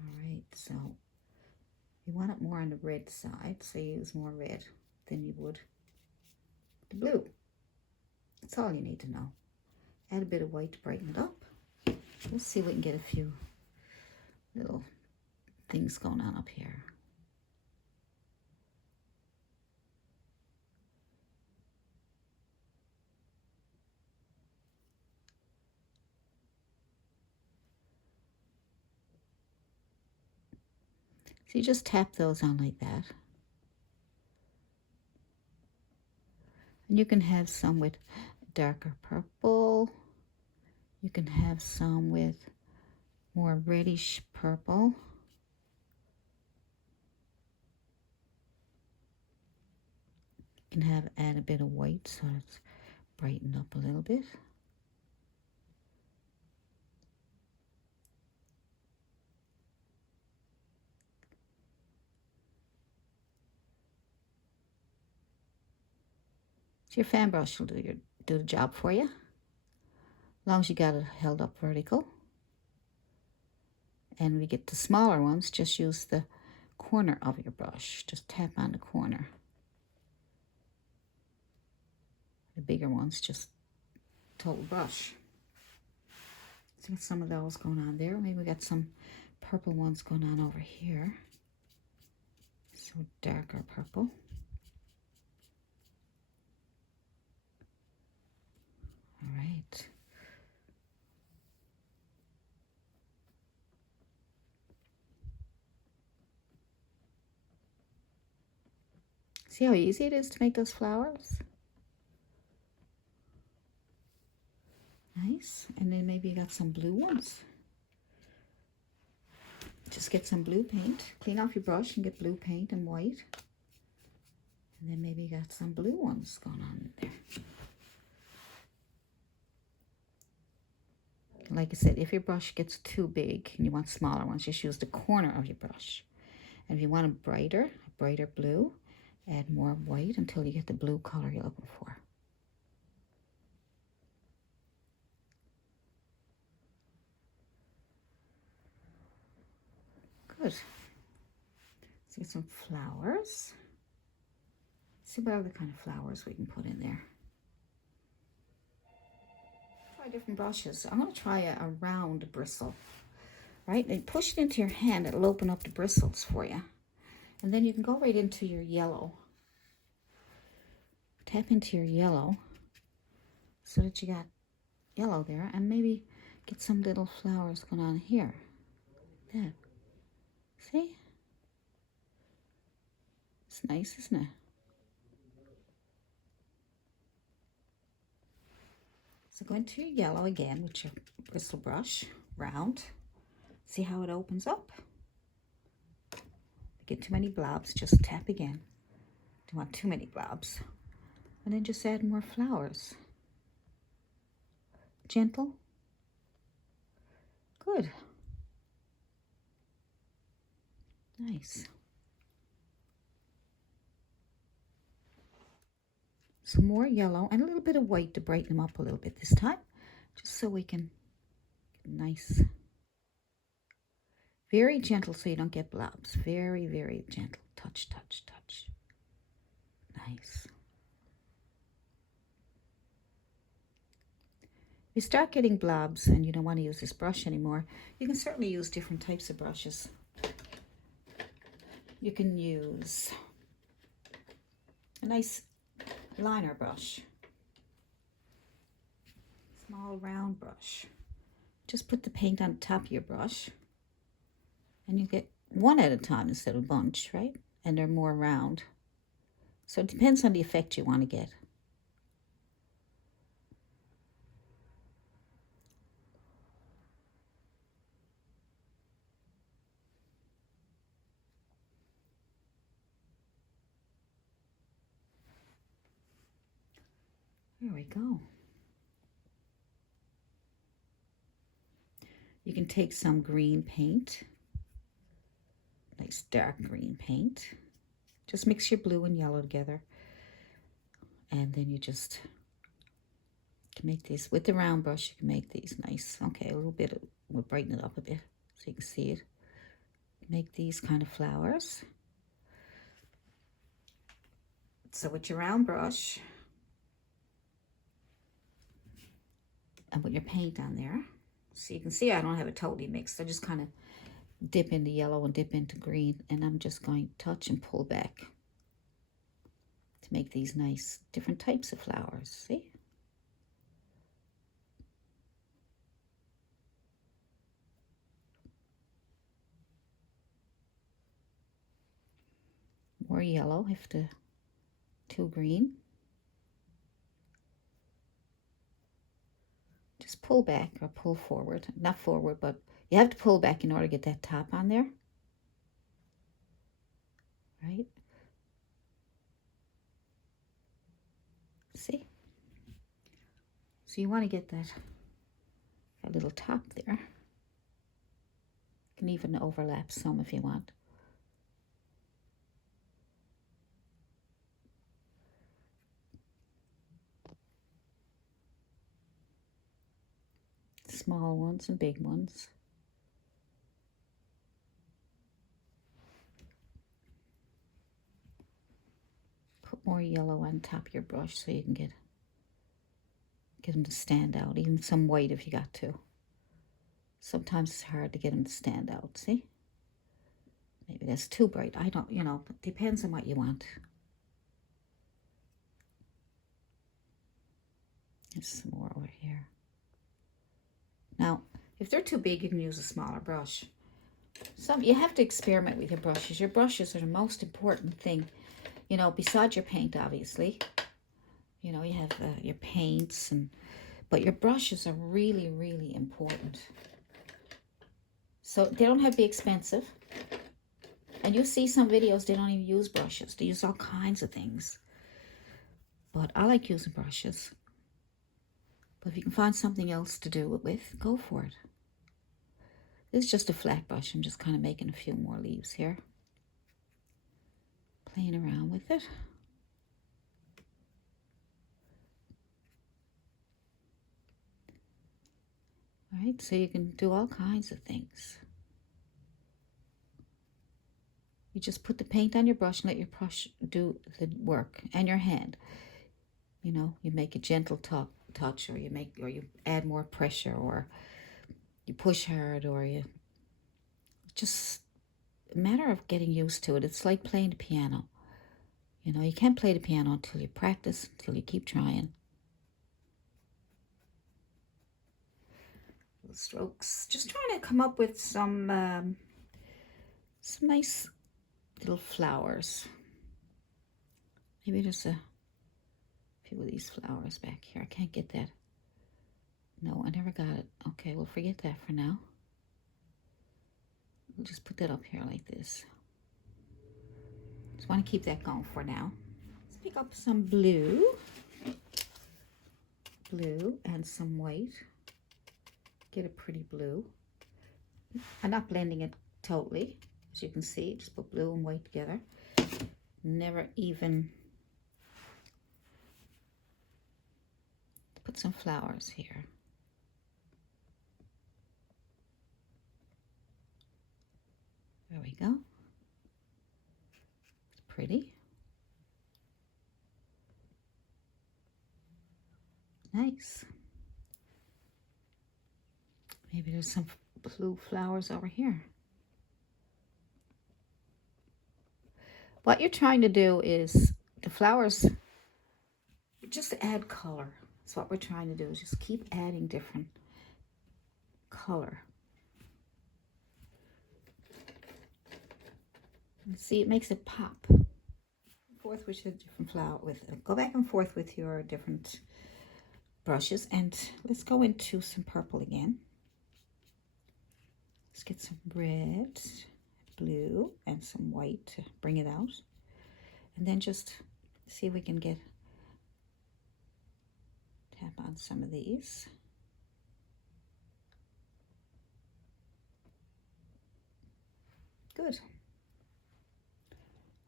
All right, so you want it more on the red side, so you use more red than you would the blue. That's all you need to know. Add a bit of white to brighten it up. Let's see if we can get a few little things going on up here. So you just tap those on like that. And you can have some with darker purple. You can have some with more reddish purple. You can add a bit of white so it's brightened up a little bit. So your fan brush will do the job for you. As long as you got it held up vertical. And we get the smaller ones, just use the corner of your brush. Just tap on the corner. The bigger ones, just total brush. So we got some of those going on there. Maybe we got some purple ones going on over here. So darker purple. All right. See how easy it is to make those flowers? Nice. And then maybe you got some blue ones. Just get some blue paint. Clean off your brush and get blue paint and white. And then maybe you got some blue ones going on there. Like I said, if your brush gets too big and you want smaller ones, just use the corner of your brush. And if you want a brighter blue, add more white until you get the blue color you're looking for. Good. Let's get some flowers. See what other kind of flowers we can put in there. Try different brushes. I'm going to try a round bristle, right? And push it into your hand. It'll open up the bristles for you. And then you can go right into your yellow. Tap into your yellow so that you got yellow there. And maybe get some little flowers going on here. Like that. See? It's nice, isn't it? So go into your yellow again with your bristle brush, round. See how it opens up? If you get too many blobs, just tap again. Don't want too many blobs. And then just add more flowers. Gentle. Good. Nice. Some more yellow and a little bit of white to brighten them up a little bit this time, just so we can get nice. Very gentle so you don't get blobs. Very, very gentle. Touch, touch, touch. Nice. If you start getting blobs and you don't want to use this brush anymore, you can certainly use different types of brushes. You can use a nice liner brush, small round brush. Just put the paint on top of your brush and you get one at a time instead of a bunch, right? And they're more round. So it depends on the effect you want to get. There we go. You can take some green paint, nice dark green paint. Just mix your blue and yellow together. And then you just can make these, with the round brush, you can make these nice. Okay, a little bit, we'll brighten it up a bit so you can see it. Make these kind of flowers. So with your round brush, and put your paint on there. So you can see I don't have it totally mixed. I just kind of dip into yellow and dip into green, and I'm just going to touch and pull back to make these nice different types of flowers. See? More yellow if the too green. Just pull back or pull forward. Not forward, but you have to pull back in order to get that top on there. Right? See? So you want to get that little top there. You can even overlap some if you want. Small ones and big ones. Put more yellow on top of your brush so you can get them to stand out. Even some white if you got to. Sometimes it's hard to get them to stand out, see? Maybe that's too bright. I don't, you know, it depends on what you want. There's some more over here. Now, if they're too big, you can use a smaller brush. You have to experiment with your brushes. Your brushes are the most important thing, you know, besides your paint, obviously. You know, you have your paints, but your brushes are really, really important. So they don't have to be expensive. And you see some videos, they don't even use brushes. They use all kinds of things. But I like using brushes. But if you can find something else to do it with, go for it. This is just a flat brush. I'm just kind of making a few more leaves here. Playing around with it. All right, so you can do all kinds of things. You just put the paint on your brush and let your brush do the work, and your hand. You know, you make a gentle touch, or you add more pressure, or you push hard, or you just a matter of getting used to it. It's like playing the piano. You know, you can't play the piano until you practice, until you keep trying. Little strokes. Just trying to come up with some nice little flowers. Maybe just a few of these flowers back here. I can't get that. No, I never got it. Okay, we'll forget that for now. We'll just put that up here like this. Just want to keep that going for now. Let's pick up some blue. Blue and some white. Get a pretty blue. I'm not blending it totally. As you can see, just put blue and white together. Never even put some flowers here. There we go. It's pretty. Nice. Maybe there's some blue flowers over here. What you're trying to do is the flowers, just add color. That's what we're trying to do, is just keep adding different color. And see, it makes it pop. Forth with your different flower, go back and forth with your different brushes, and let's go into some purple again. Let's get some red, blue, and some white to bring it out. And then just see if we can tap on some of these. Good.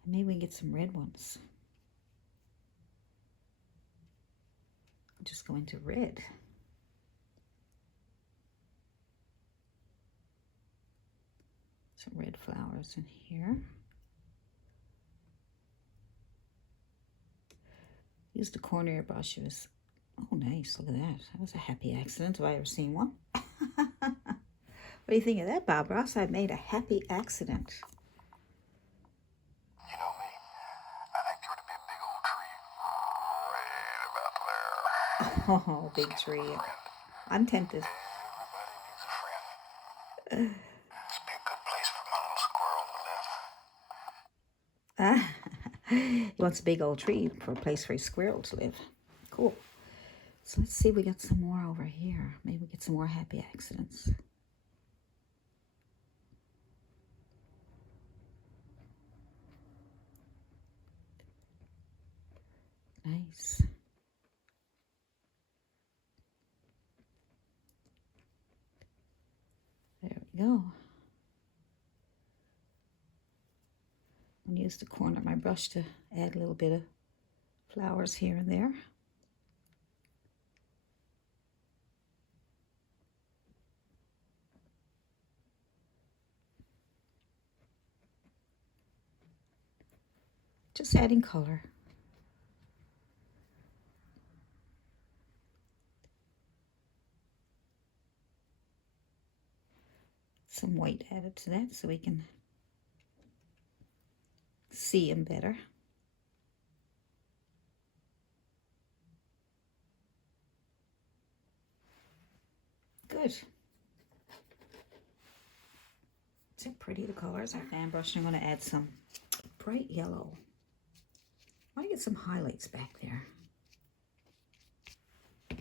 And maybe we can get some red ones. Just go into red. Some red flowers in here. Use the corner of your brushes Oh, nice. Look at that. That was a happy accident if I ever seen one. What do you think of that, Bob Ross? I made a happy accident. You know me. I think there ought to be a big old tree right about there. Oh, big Skillfully, tree. friend. I'm tempted. Everybody needs a friend. This would be a good place for my little squirrel to live. He wants a big old tree for a place for a squirrel to live. Cool. So let's see if we got some more over here. Maybe we get some more happy accidents. Nice. There we go. I'm going to use the corner of my brush to add a little bit of flowers here and there. Just adding color. Some white added to that so we can see them better. Good. So pretty, the colors. Our fan brush, I'm going to add some bright yellow. I want to get some highlights back there. I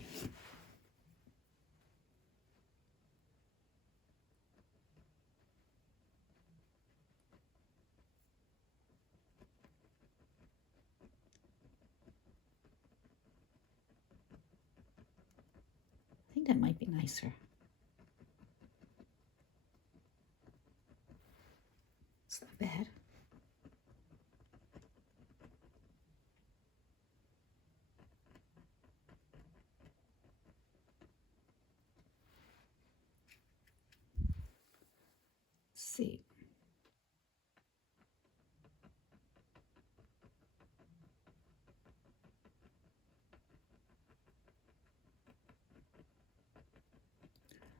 think that might be nicer. It's not bad. Let's see.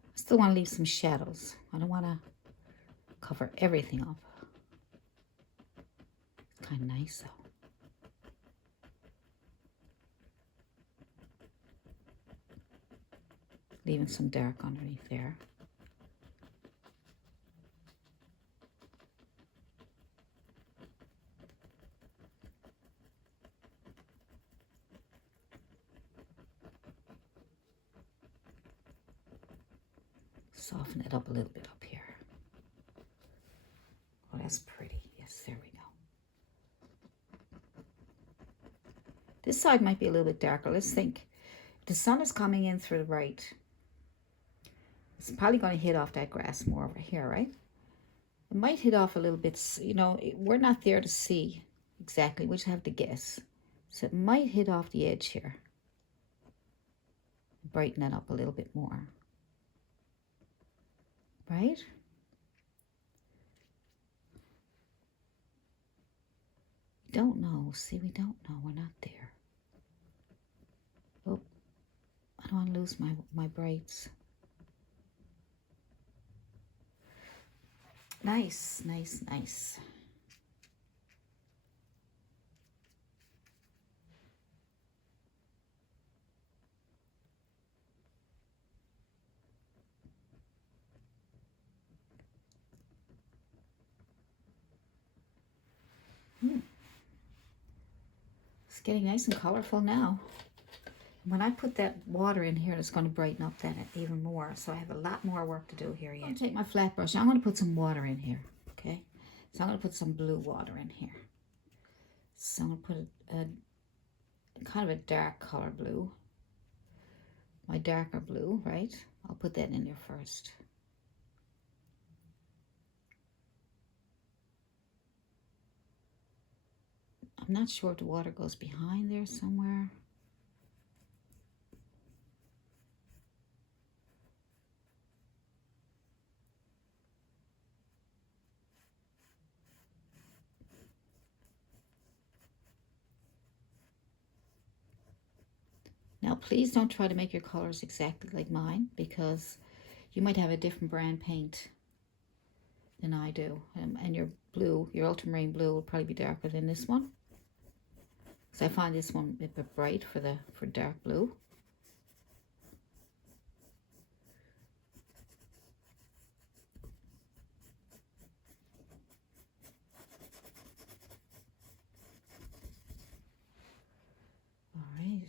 I still want to leave some shadows. I don't want to cover everything up. It's kind of nice though. Leaving some dark underneath there. Soften it up a little bit up here. Oh, that's pretty. Yes, there we go. This side might be a little bit darker. Let's think. The sun is coming in through the right. It's probably going to hit off that grass more over here, right? It might hit off a little bit, you know, we're not there to see exactly. We just have to guess. So it might hit off the edge here. Brighten that up a little bit more. Right? We don't know. See, we don't know. We're not there. Oh, I don't want to lose my brights. Nice, nice, nice. It's getting nice and colorful now. When I put that water in here, it's going to brighten up that even more. So I have a lot more work to do here yet. I'm going to take my flat brush. I'm going to put some water in here, okay? So I'm going to put some blue water in here. So I'm going to put a kind of a dark color blue. My darker blue, right? I'll put that in there first. I'm not sure if the water goes behind there somewhere. Now, please don't try to make your colors exactly like mine, because you might have a different brand paint than I do. And your blue, your ultramarine blue will probably be darker than this one. So I find this one a bit bright for dark blue. All right.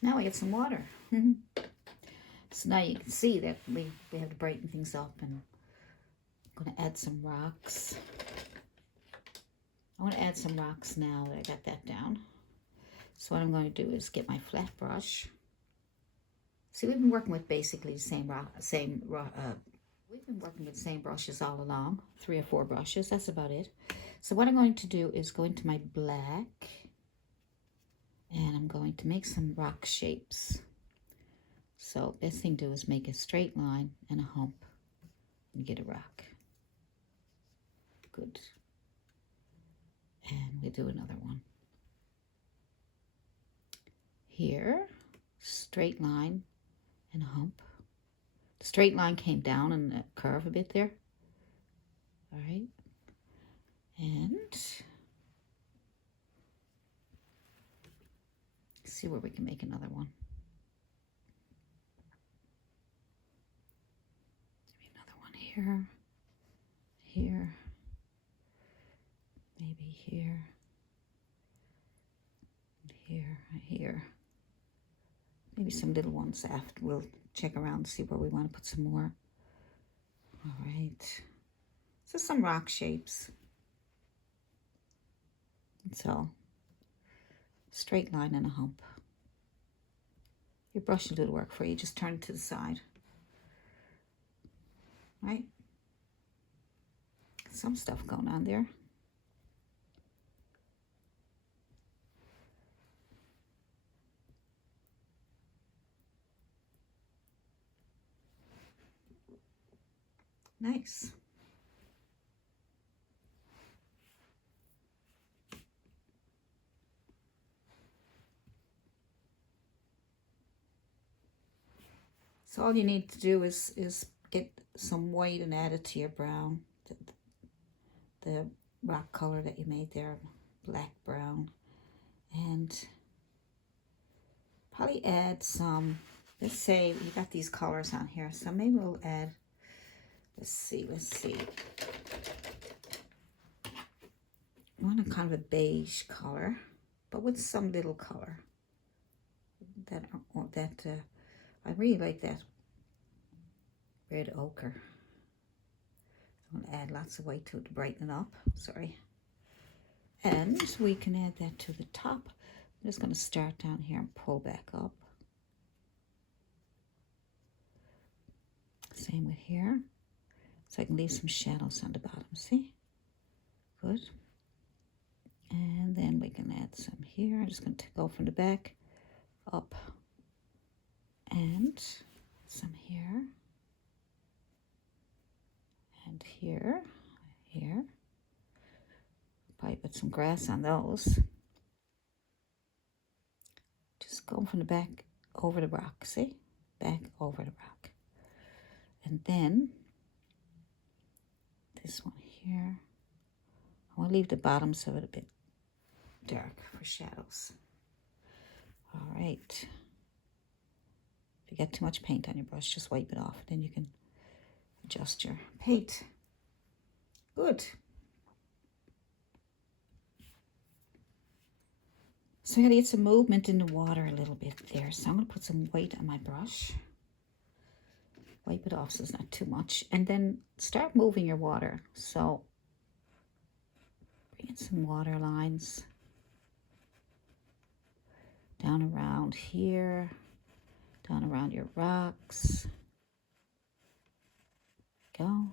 Now we get some water. So now you can see that we have to brighten things up, and I'm going to add some rocks. I want to add some rocks now that I got that down. So what I'm going to do is get my flat brush. See, we've been working with basically the same we've been working with the same brushes all along, 3 or 4 brushes, that's about it. So what I'm going to do is go into my black, and I'm going to make some rock shapes. So best thing to do is make a straight line and a hump and get a rock. Good. And we do another one. Here, straight line and a hump. The straight line came down and curve a bit there. All right. And see where we can make another one. Maybe another one here, here, maybe here, here, here. Maybe some little ones after. We'll check around and see where we want to put some more. All right. So some rock shapes. That's all. Straight line and a hump. Your brush will do the work for you. Just turn it to the side. Right? Some stuff going on there. Nice. So all you need to do is get some white and add it to your brown, the rock color that you made there, black brown, and probably add some. Let's say you got these colors on here, so maybe we'll add. Let's see. I want a kind of a beige color, but with some little color. I really like that red ochre. I'm going to add lots of white to it to brighten it up. Sorry. And we can add that to the top. I'm just going to start down here and pull back up. Same with here. So I can leave some shadows on the bottom, see? Good. And then we can add some here. I'm just going to go from the back up. And some here. And here. Here. Probably put some grass on those. Just go from the back over the rock, see? Back over the rock. And then this one here. I want to leave the bottoms of it a bit dark for shadows. All right. If you get too much paint on your brush, just wipe it off. Then you can adjust your paint. Good. So I'm going to get some movement in the water a little bit there. So I'm going to put some weight on my brush. Wipe it off so it's not too much. And then start moving your water. So bring in some water lines. Down around here. Down around your rocks. Go.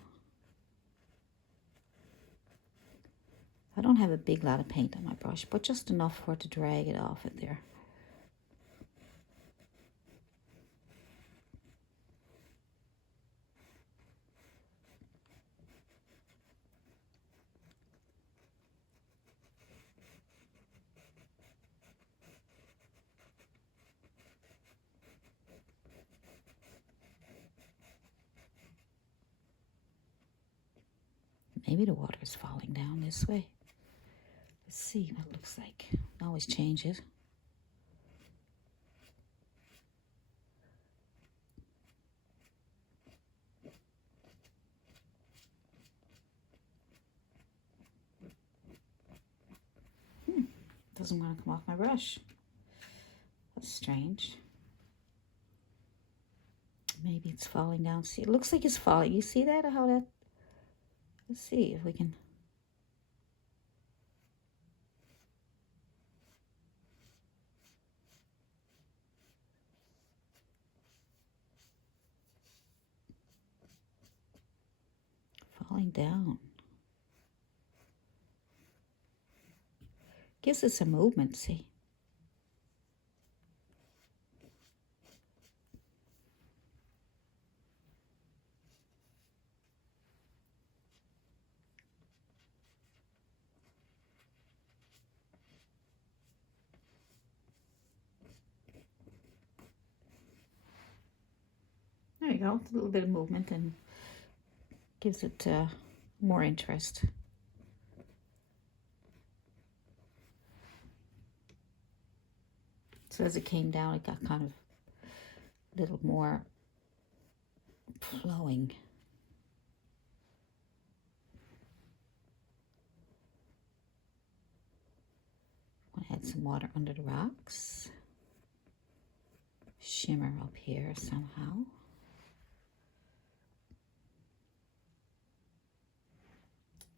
I don't have a big lot of paint on my brush, but just enough for it to drag it off it there. Maybe the water is falling down this way. Let's see what it looks like. Always change it. Doesn't want to come off my brush. That's strange. Maybe it's falling down. See, it looks like it's falling. You see that? How that? Let's see if we can. Falling down. Gives it some movement, see? There you go. A little bit of movement and gives it more interest. So as it came down, it got kind of a little more flowing. I'm going to add some water under the rocks. Shimmer up here somehow.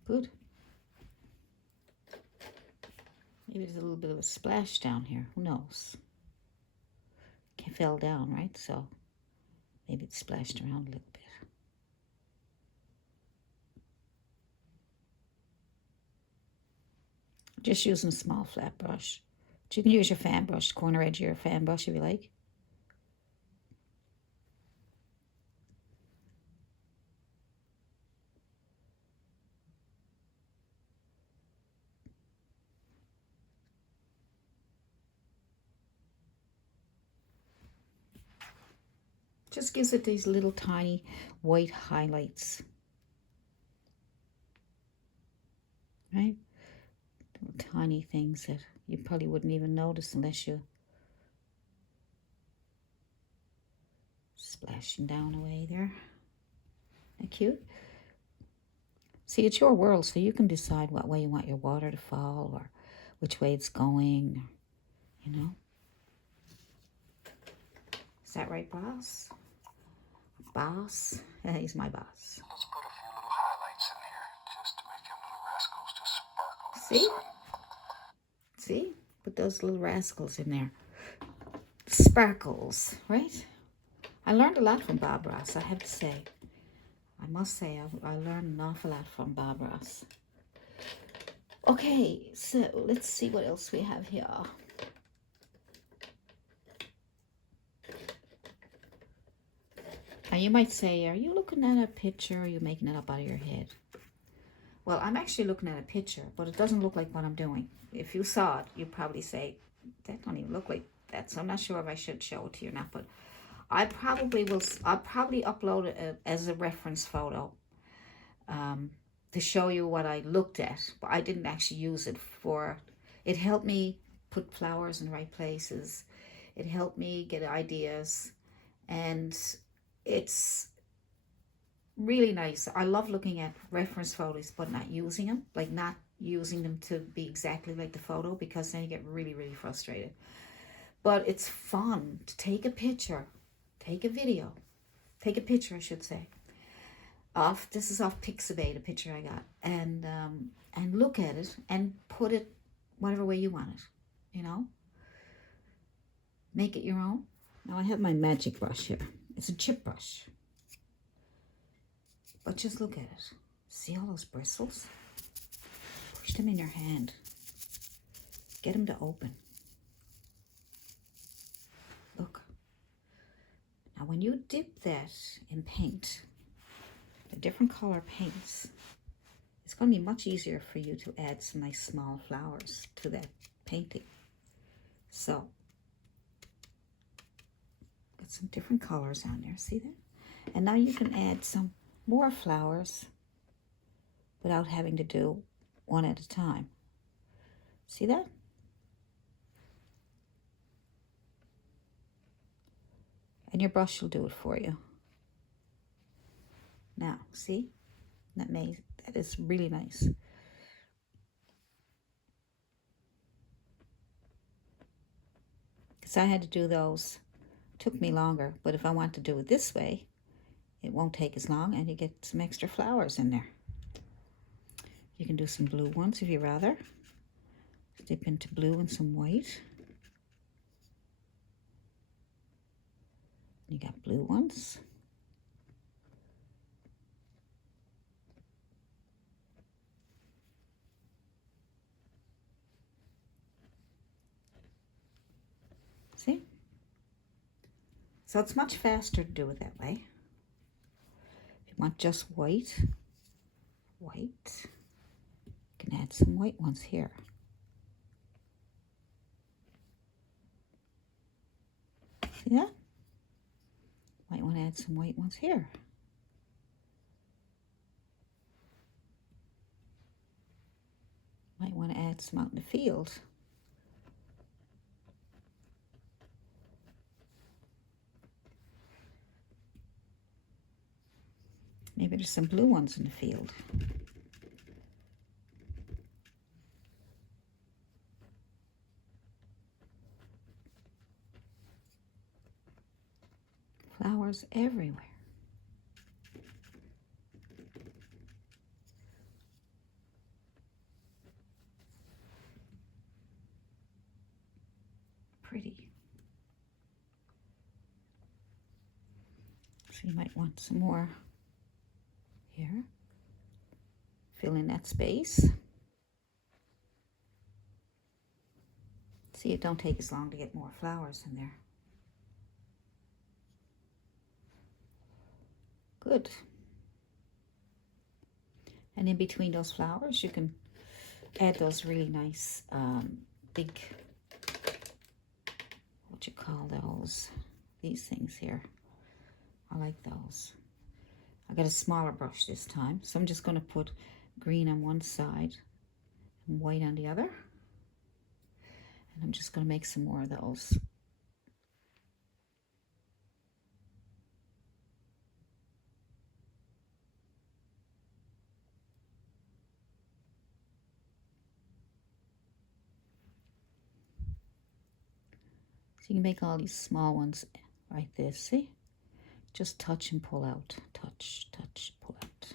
Good. Maybe there's a little bit of a splash down here. Who knows? It fell down, right? So maybe it splashed around a little bit. Just using a small flat brush. But you can use your fan brush, corner edge of your fan brush if you like. Just gives it these little tiny white highlights. Right? Little tiny things that you probably wouldn't even notice unless you splashing down away there. Isn't that cute? See, it's your world, so you can decide what way you want your water to fall or which way it's going, you know. Is that right, boss? Boss? He's my boss. Let's put a few little highlights in here just to make them little rascals just sparkle. See? See? Put those little rascals in there. Sparkles, right? I learned a lot from Bob Ross, I have to say. I must say, I learned an awful lot from Bob Ross. Okay, so let's see what else we have here. Now you might say, are you looking at a picture or are you making it up out of your head? Well, I'm actually looking at a picture, but it doesn't look like what I'm doing. If you saw it, you'd probably say, that don't even look like that. So I'm not sure if I should show it to you or not, but I'll probably upload it as a reference photo to show you what I looked at, but I didn't actually use it for, it helped me put flowers in the right places. It helped me get ideas, and it's Really nice. I love looking at reference photos, but not using them, like not using them to be exactly like the photo, because then you get really, really frustrated. But it's fun to take a picture, take a video, take a picture, I should say. Off this is off Pixabay, the picture I got, and look at it and put it whatever way you want it, you know. Make it your own. Now I have my magic brush here. It's a chip brush. But just look at it. See all those bristles? Push them in your hand. Get them to open. Look. Now when you dip that in paint, the different color paints, it's going to be much easier for you to add some nice small flowers to that painting. So, got some different colors on there. See that? And now you can add some more flowers without having to do one at a time. See that? And your brush will do it for you. Now, see? That is really nice. Because I had to do those. It took me longer, but if I want to do it this way, it won't take as long, and you get some extra flowers in there. You can do some blue ones if you rather. Dip into blue and some white. You got blue ones. See? So it's much faster to do it that way. If you want just white, you can add some white ones here. See that? Might want to add some white ones here. Might want to add some out in the field. Maybe there's some blue ones in the field. Flowers everywhere. Pretty. So you might want some more here. Fill in that space. See, it don't take as long to get more flowers in there. Good. And in between those flowers, you can add those really nice big, what you call those? These things here. I like those. I got a smaller brush this time, so I'm just going to put green on one side and white on the other. And I'm just going to make some more of those. So you can make all these small ones like this, see? Just touch and pull out. Touch, touch, pull out.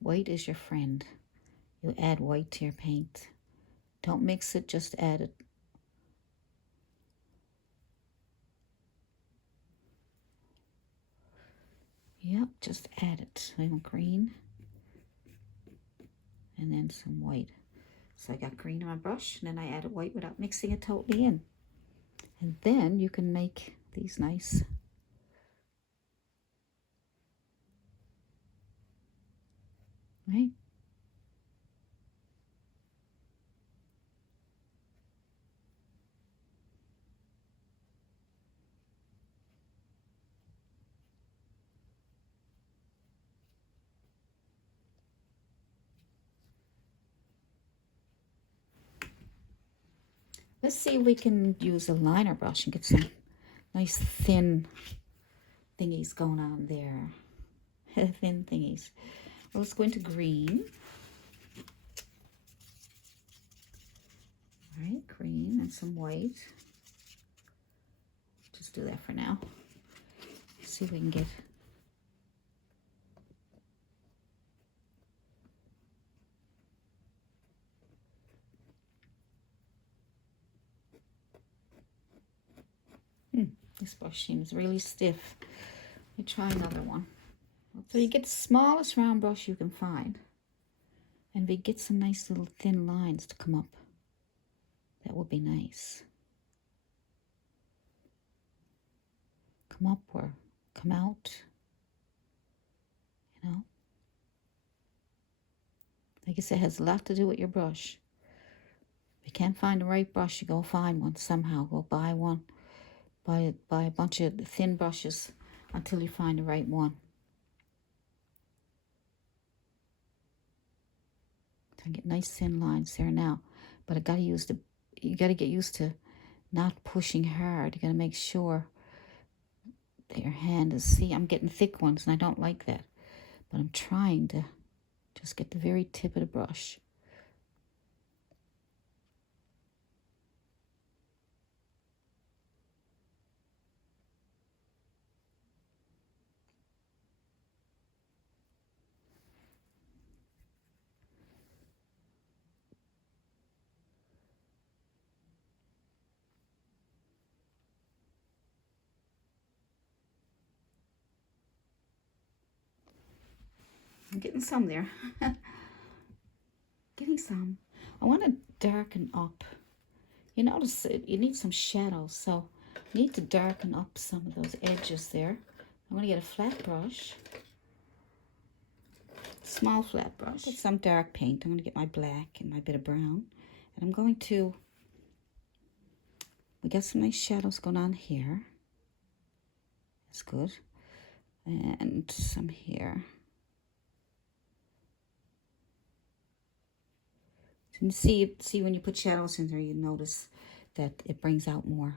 White is your friend. You add white to your paint. Don't mix it, just add it. Yep, just add it. I want green and then some white. So I got green on my brush, and then I added white without mixing it totally in. And then you can make these nice right? Let's see if we can use a liner brush and get some nice thin thingies going on there. Thin thingies. Well, let's go into green. All right, green and some white. Just do that for now. See if we can get this brush seems really stiff. Let me try another one. So you get the smallest round brush you can find, and we get some nice little thin lines to come up. That would be nice. Come up or come out, you know. I guess it has a lot to do with your brush. If you can't find the right brush, you go find one somehow. Go buy one. Buy a bunch of thin brushes until you find the right one. I get nice thin lines there now, but you gotta get used to not pushing hard. You gotta make sure that your hand is, see, I'm getting thick ones and I don't like that, but I'm trying to just get the very tip of the brush. I'm getting some there. Getting some. I want to darken up. You notice you need some shadows, so you need to darken up some of those edges there. I'm going to get a flat brush. Small flat brush. Get some dark paint. I'm going to get my black and my bit of brown. And I'm going to, we got some nice shadows going on here. That's good. And some here. And see when you put shadows in there, you notice that it brings out more.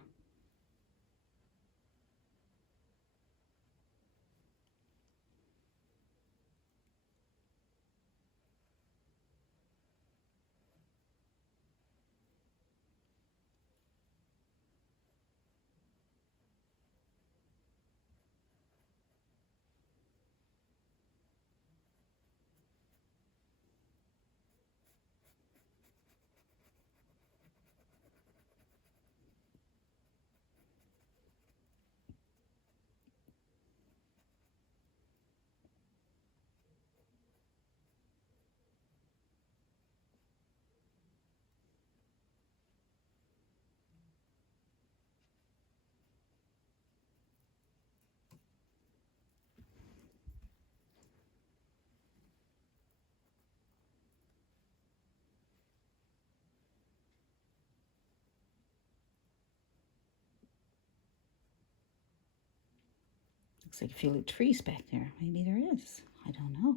Looks like a few little trees back there. Maybe there is. I don't know.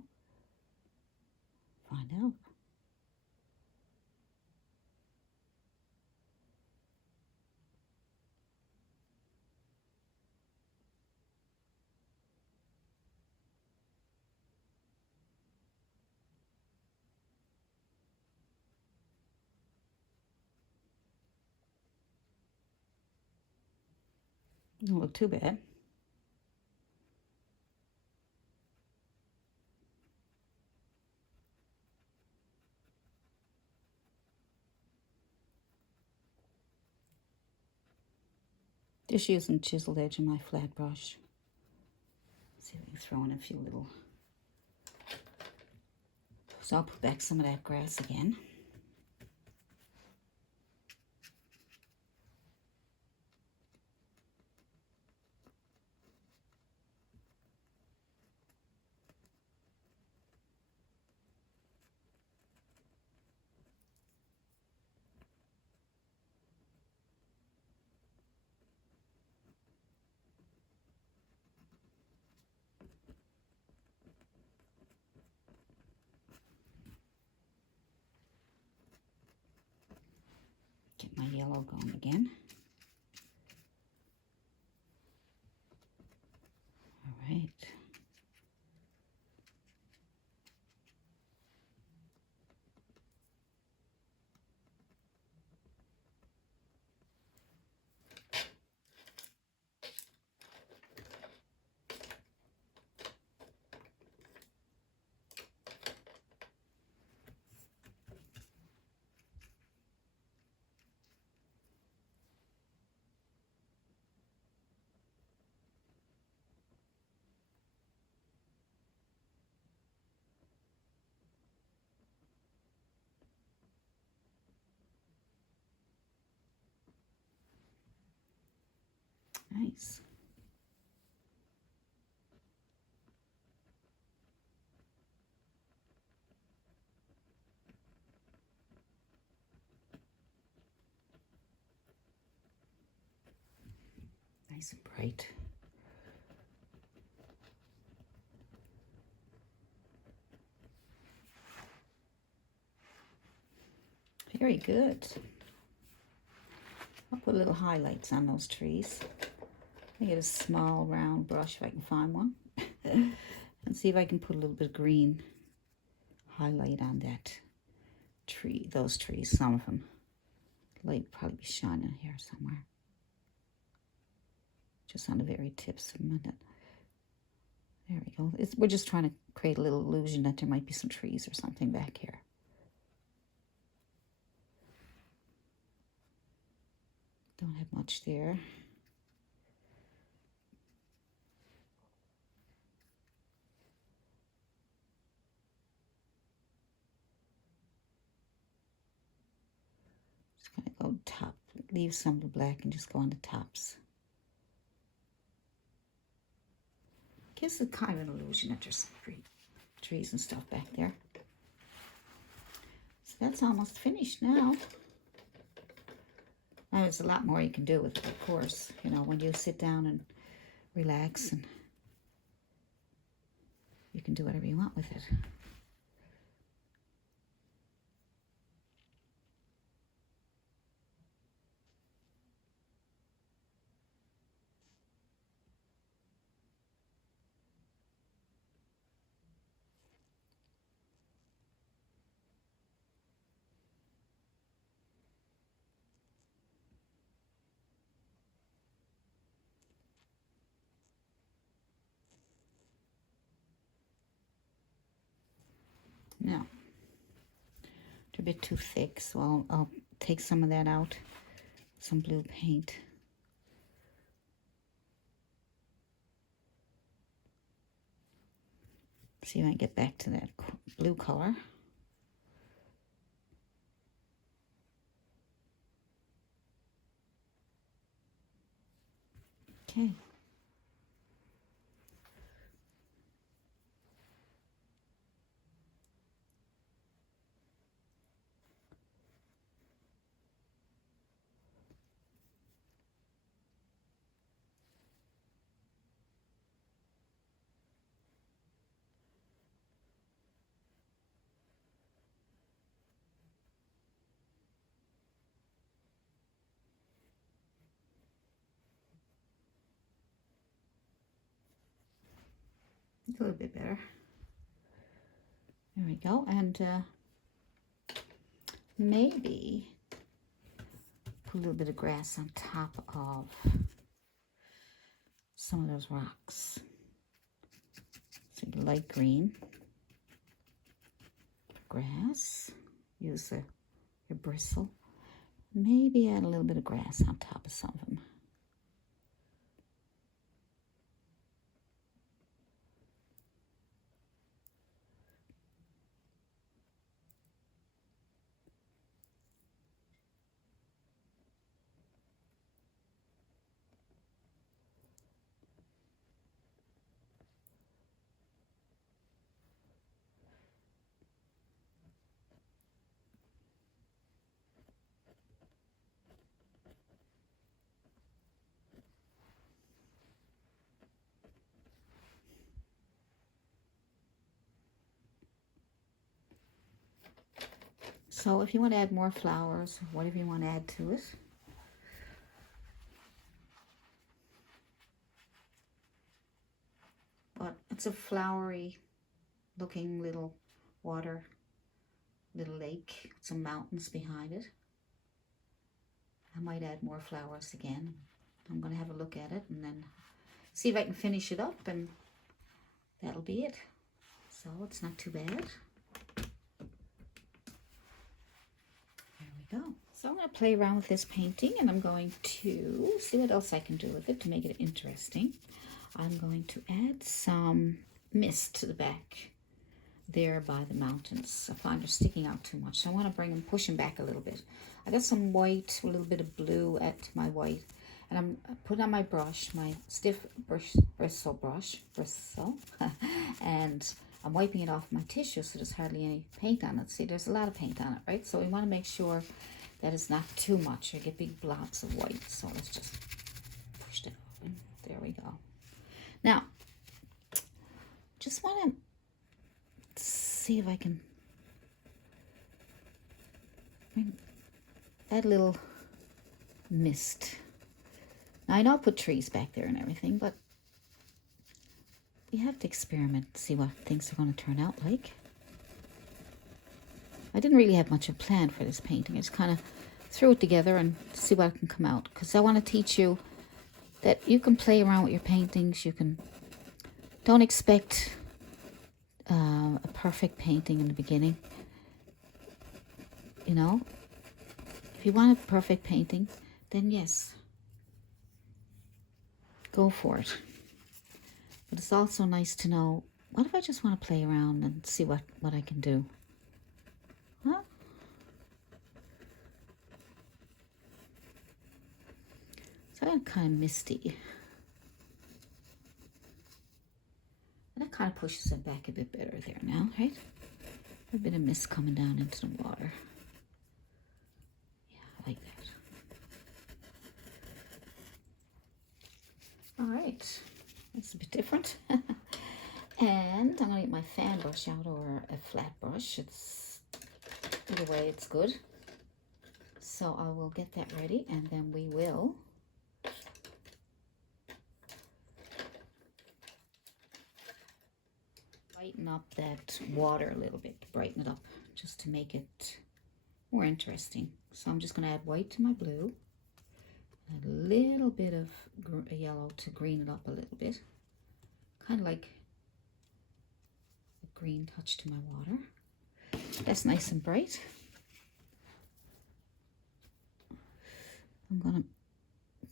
Find out. Don't look too bad. Just using chiseled edge in my flat brush. See if we can throw in a few little. So I'll put back some of that grass again. yellow going again. All right. Nice. Nice and bright. Very good. I'll put little highlights on those trees. I get a small round brush if I can find one. And see if I can put a little bit of green highlight on that tree, those trees, some of them. Light probably be shining here somewhere. Just on the very tips of them. There we go. We're just trying to create a little illusion that there might be some trees or something back here. Don't have much there. Just gonna go top, leave some of the black and just go on the tops. Gives a kind of an illusion that there's some trees and stuff back there. So that's almost finished now. Now there's a lot more you can do with it, of course. You know, when you sit down and relax, and you can do whatever you want with it. Now, they're a bit too thick, so I'll take some of that out, some blue paint. See if I can get back to that blue color. Okay. A little bit better. There we go. And maybe put a little bit of grass on top of some of those rocks. So light green grass. Use your bristle. Maybe add a little bit of grass on top of some of them. So if you want to add more flowers, whatever you want to add to it, It's a flowery looking little little lake with some mountains behind it. I might add more flowers again. I'm going to have a look at it and then see if I can finish it up, and that'll be it. So it's not too bad. There we go. So I'm going to play around with this painting, and I'm going to see what else I can do with it to make it interesting. I'm going to add some mist to the back there by the mountains. I find they're sticking out too much, so I want to push them back a little bit. I got some white, a little bit of blue at my white, and I'm putting on my brush, my stiff bristle brush, and I'm wiping it off my tissue so there's hardly any paint on it. See, there's a lot of paint on it, right? So we want to make sure that it's not too much. I get big blobs of white, so let's just push that open. There we go. Now, just want to see if I can add a little mist. Now I know I put trees back there and everything, but you have to experiment, see what things are going to turn out like. I didn't really have much of a plan for this painting. I just kind of threw it together and see what can come out, because I want to teach you that you can play around with your paintings. Don't expect a perfect painting in the beginning. You know, if you want a perfect painting, then yes, go for it. But it's also nice to know, what if I just want to play around and see what I can do? Huh? So I got kind of misty. And that kind of pushes it back a bit better there now, right? A bit of mist coming down into the water. Yeah, I like that. All right, that's a bit different. And I'm gonna get my fan brush out, or a flat brush. Either way, it's good. So I will get that ready, and then we will lighten up that water a little bit, brighten it up, just to make it more interesting. So I'm just going to add white to my blue, a little bit of yellow to green it up a little bit, kind of like a green touch to my water. That's nice and bright. I'm going to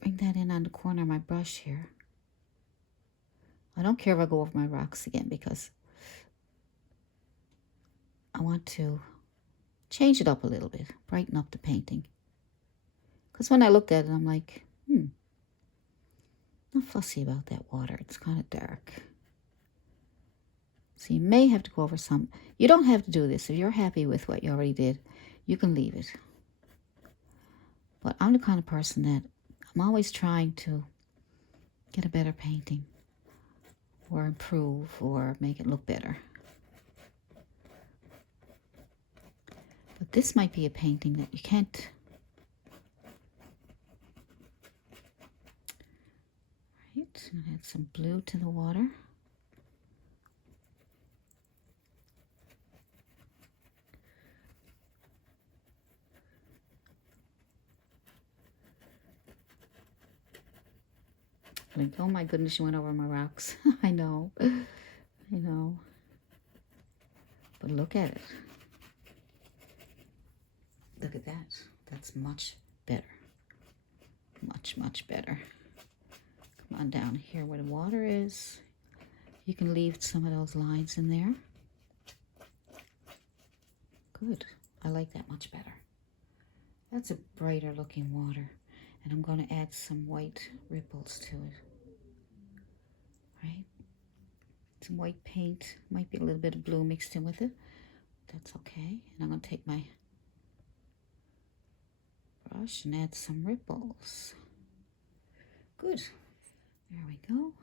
bring that in on the corner of my brush here. I don't care if I go over my rocks again, because I want to change it up a little bit, brighten up the painting. Because when I looked at it, I'm like, not fussy about that water. It's kind of dark. So you may have to go over some. You don't have to do this. If you're happy with what you already did, you can leave it. But I'm the kind of person that I'm always trying to get a better painting, or improve, or make it look better. But this might be a painting that you can't. Right, I'm gonna add some blue to the water. Like, oh my goodness, you went over my rocks. I know. But look at it. Look at that. That's much better. Much, much better. Come on down here where the water is. You can leave some of those lines in there. Good. I like that much better. That's a brighter looking water. And I'm going to add some white ripples to it. Right? Some white paint. Might be a little bit of blue mixed in with it. That's okay. And I'm going to take my brush and add some ripples. Good. There we go.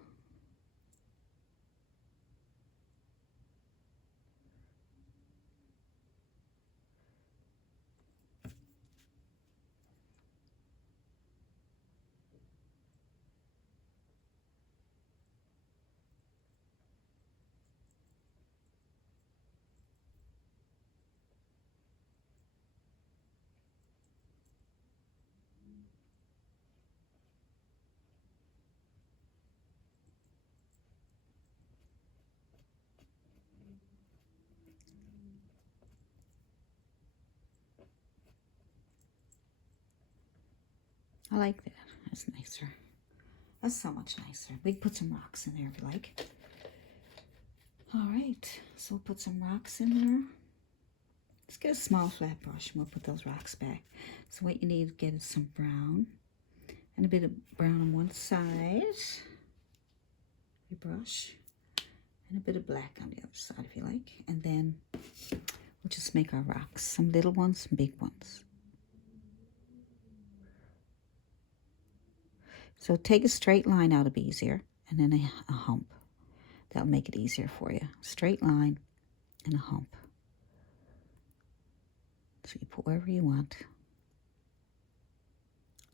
I like that. That's nicer. That's so much nicer. We can put some rocks in there if you like. All right, so we'll put some rocks in there. Let's get a small flat brush and we'll put those rocks back. So what you need to get is some brown and a bit of brown on one side, your brush, and a bit of black on the other side if you like. And then we'll just make our rocks, some little ones, some big ones. So take a straight line out, it'll be easier, and then a hump. That'll make it easier for you. Straight line and a hump. So you put wherever you want.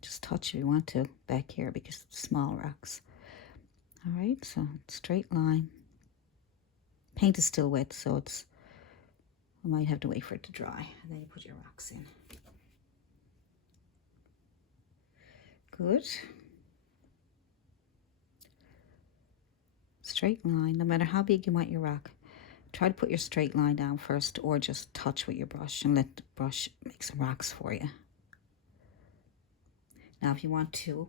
Just touch if you want to back here because it's small rocks. All right, so straight line. Paint is still wet, so it's, I might have to wait for it to dry. And then you put your rocks in. Good. Straight line, no matter how big you want your rock. Try to put your straight line down first or just touch with your brush and let the brush make some rocks for you. Now if you want to,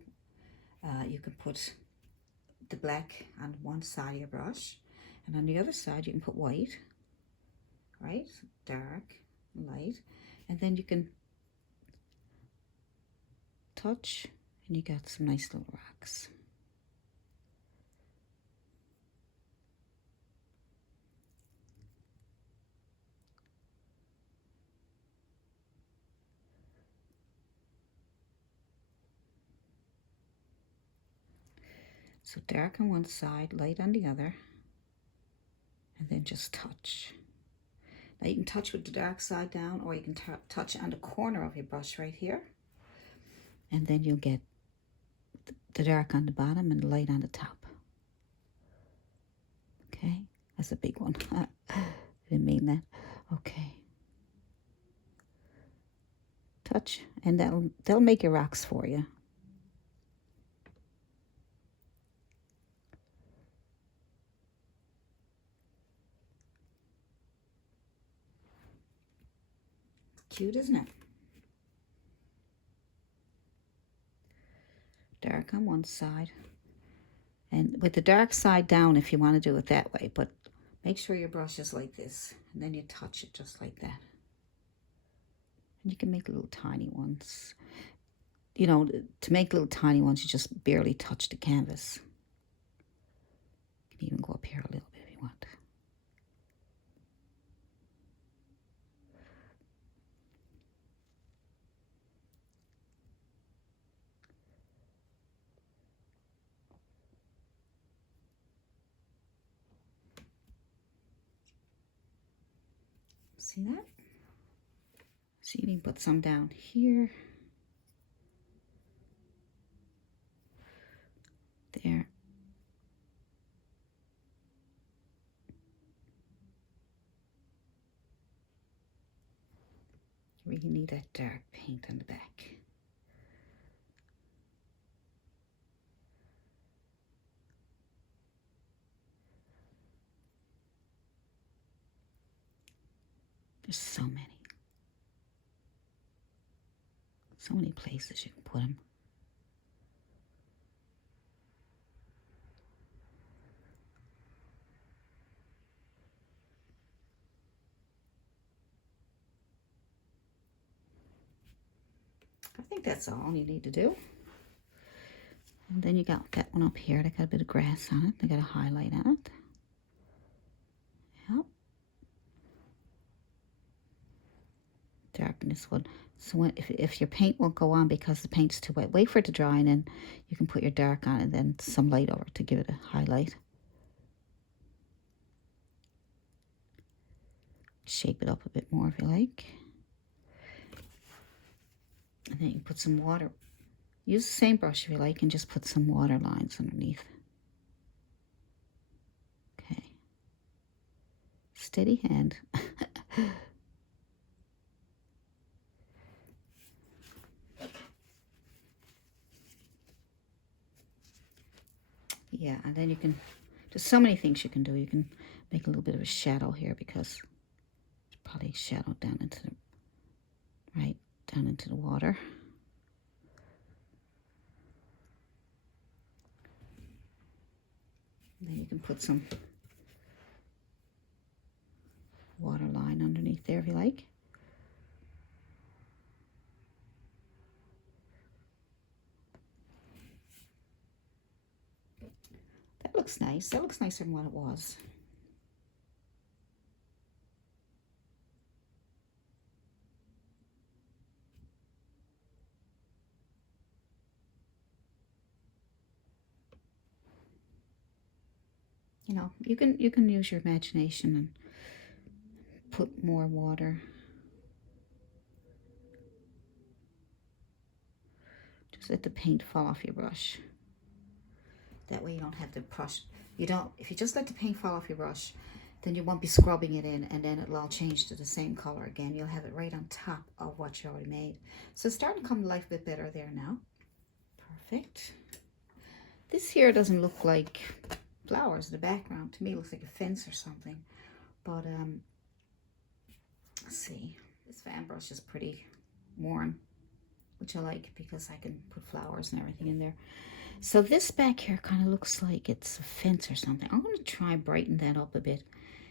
you can put the black on one side of your brush and on the other side you can put white, right? Dark, light, and then you can touch and you got some nice little rocks. So dark on one side, light on the other, and then just touch. Now you can touch with the dark side down, or you can touch on the corner of your brush right here. And then you'll get the dark on the bottom and the light on the top. Okay, that's a big one. I didn't mean that. Okay. Touch, and that'll make your rocks for you. Cute, isn't it? Dark on one side. And with the dark side down if you want to do it that way, but make sure your brush is like this. And then you touch it just like that. And you can make little tiny ones. You know, to make little tiny ones, you just barely touch the canvas. You can even go up here a little bit if you want. See that? So you can put some down here. There. You really need that dark paint on the back. There's so many places you can put them. I think that's all you need to do. And then you got that one up here. They got a bit of grass on it. They got a highlight on it. Yep. Darken this one. So if your paint won't go on because the paint's too wet, wait for it to dry and then you can put your dark on and then some light over to give it a highlight. Shape it up a bit more if you like. And then you can put some water. Use the same brush if you like and just put some water lines underneath. Okay. Steady hand. Yeah, and then you can, there's so many things you can do. You can make a little bit of a shadow here because it's probably shadowed down into the, right, down into the water. put some water line underneath there if you like. That looks nice. That looks nicer than what it was. You know, you can use your imagination and put more water. Just let the paint fall off your brush. That way you don't have to brush. If you just let the paint fall off your brush, then you won't be scrubbing it in, and then it'll all change to the same color again. You'll have it right on top of what you already made. So it's starting to come to life a bit better there now. Perfect. This here doesn't look like flowers in the background. To me, it looks like a fence or something. But let's see. This fan brush is pretty warm, which I like because I can put flowers and everything in there. So this back here kind of looks like it's a fence or something. I'm going to try and brighten that up a bit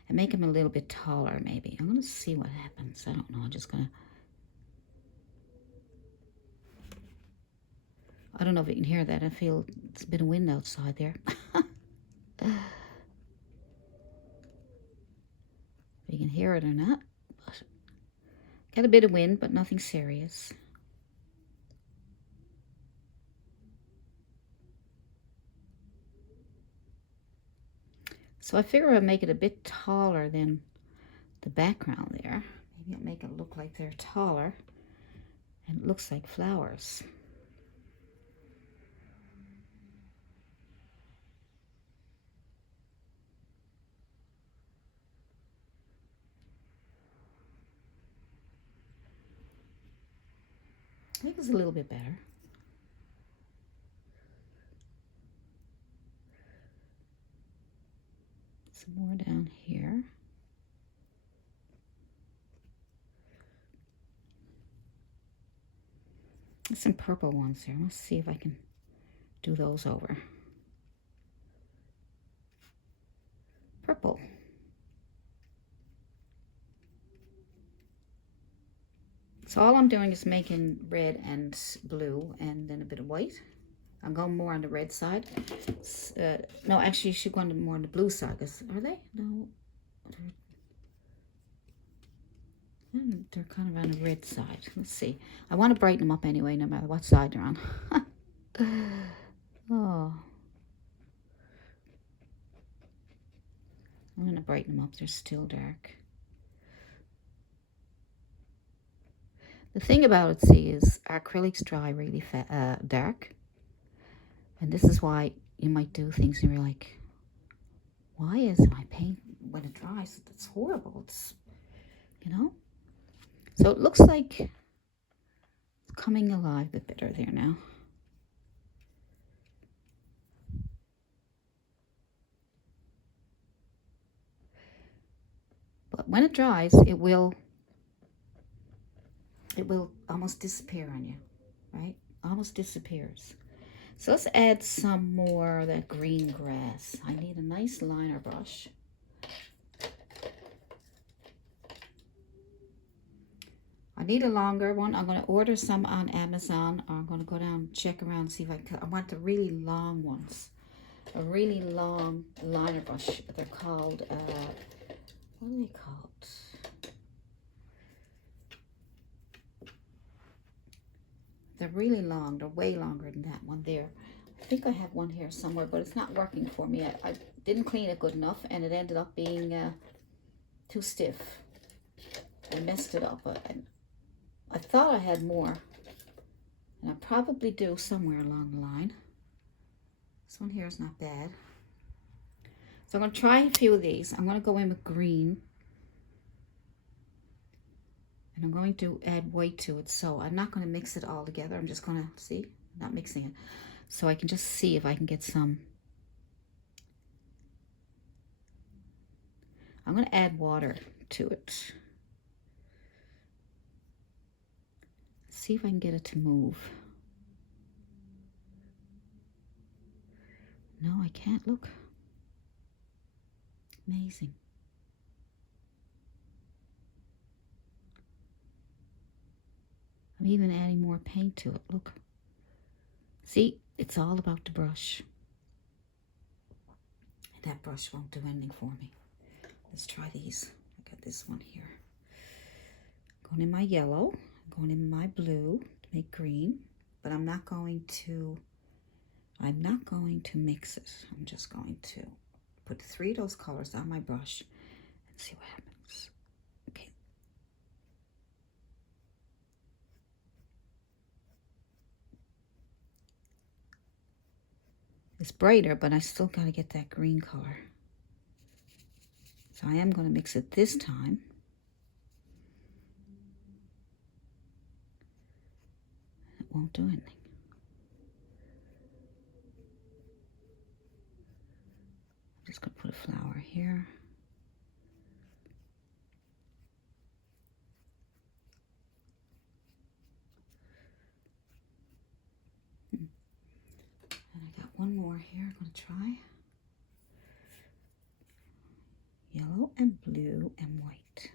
and make him a little bit taller maybe. I'm going to see what happens. I don't know. I'm just going to... I don't know if you can hear that. I feel it's a bit of wind outside there. If you can hear it or not. But got a bit of wind, but nothing serious. So I figure I'll make it a bit taller than the background there. Maybe I'll make it look like they're taller. And it looks like flowers. I think it's a little bit better. Some more down here. There's some purple ones here. Let's see if I can do those over. Purple. So all I'm doing is making red and blue and then a bit of white. I'm going more on the red side. No, actually, you should go more on the blue side. Cause are they? No. They're kind of on the red side. Let's see. I want to brighten them up anyway, no matter what side they're on. Oh. I'm going to brighten them up. They're still dark. The thing about it, see, is acrylics dry really dark. And this is why you might do things and you're like, why is my paint, when it dries, it's horrible. It's, you know? So it looks like it's coming alive a bit better there now. But when it dries, it will almost disappear on you, right? Almost disappears. So let's add some more of that green grass. I need a nice liner brush. I need a longer one. I'm going to order some on Amazon, or I'm going to go down and check around and see if I want the really long ones. A really long liner brush. They're called, what are they called? They're really long. They're way longer than that one there. I think I have one here somewhere, but it's not working for me. I didn't clean it good enough, and it ended up being too stiff. I messed it up. I thought I had more, and I probably do somewhere along the line. This one here is not bad. So I'm going to try a few of these. I'm going to go in with green. And I'm going to add white to it. So I'm not going to mix it all together. I'm just going to, see, not mixing it. So I can just see if I can get some. I'm going to add water to it. See if I can get it to move. No, I can't. Look. Amazing. I'm even adding more paint to it. Look. See, it's all about the brush. That brush won't do anything for me. Let's try these. I got this one here. Going in my yellow, going in my blue to make green, but I'm not going to mix it. I'm just going to put 3 of those colors on my brush and see what happens. Okay. It's brighter, but I still got to get that green color. So I am going to mix it this time. It won't do anything. I'm just going to put a flower here. And I got one more here I'm going to try. Yellow and blue and white.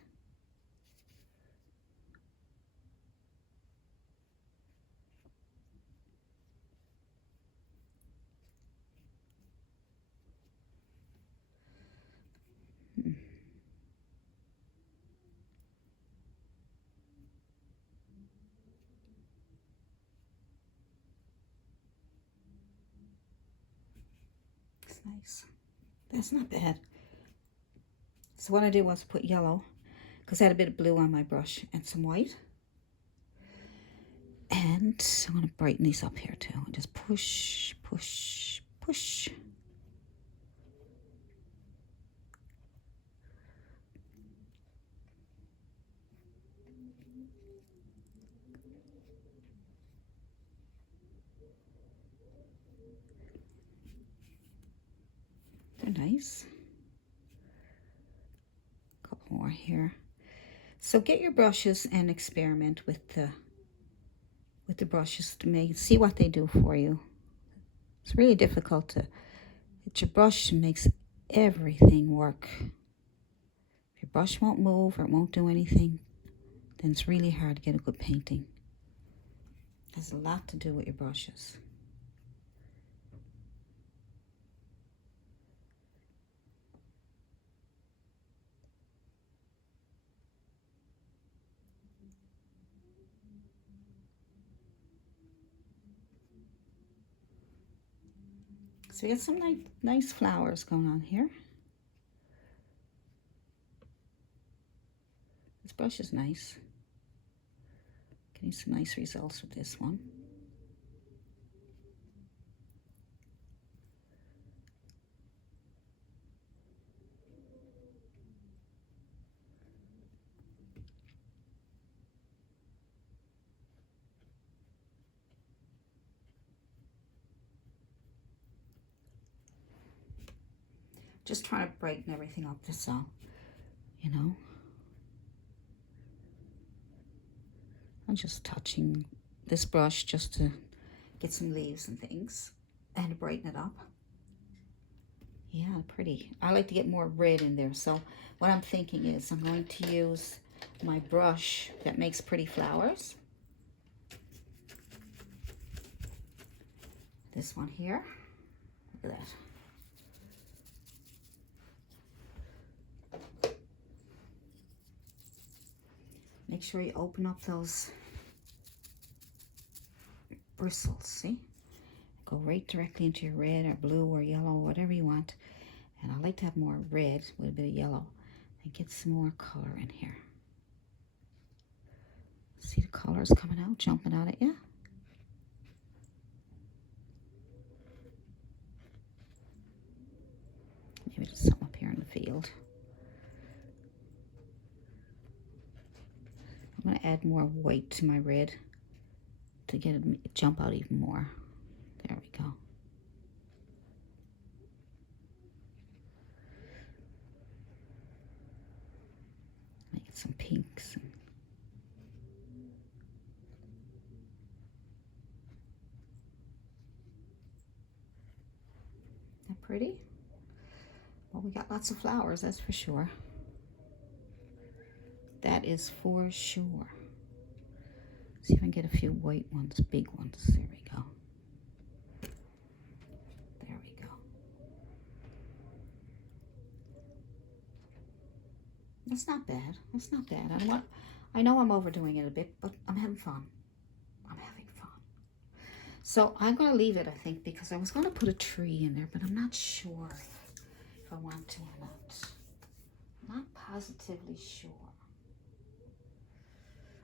It's nice. That's not bad. So what I did was put yellow, because I had a bit of blue on my brush, and some white. And I'm going to brighten these up here too. And just push, push, push. They're nice. A couple more here. So get your brushes and experiment with the brushes to see what they do for you. It's really difficult to get your brush makes everything work. If your brush won't move or it won't do anything, then it's really hard to get a good painting. It has a lot to do with your brushes. So we got some nice flowers going on here. This brush is nice. Getting some nice results with this one. Just trying to brighten everything up, that's all, you know. I'm just touching this brush just to get some leaves and things and brighten it up. Yeah, pretty. I like to get more red in there. So what I'm thinking is I'm going to use my brush that makes pretty flowers. This one here. Look at that. Make sure you open up those bristles, see? Go right directly into your red or blue or yellow, whatever you want. And I like to have more red with a bit of yellow and get some more color in here. See the colors coming out, jumping out at you? Maybe just some up here in the field. I'm going to add more white to my red to get it jump out even more. There we go. Make it some pinks. Isn't that pretty? Well, we got lots of flowers, that's for sure. That is for sure. See if I can get a few white ones, big ones. There we go. There we go. That's not bad. That's not bad. I know I'm overdoing it a bit, but I'm having fun. I'm having fun. So I'm going to leave it, I think, because I was going to put a tree in there, but I'm not sure if I want to or not. I'm not positively sure.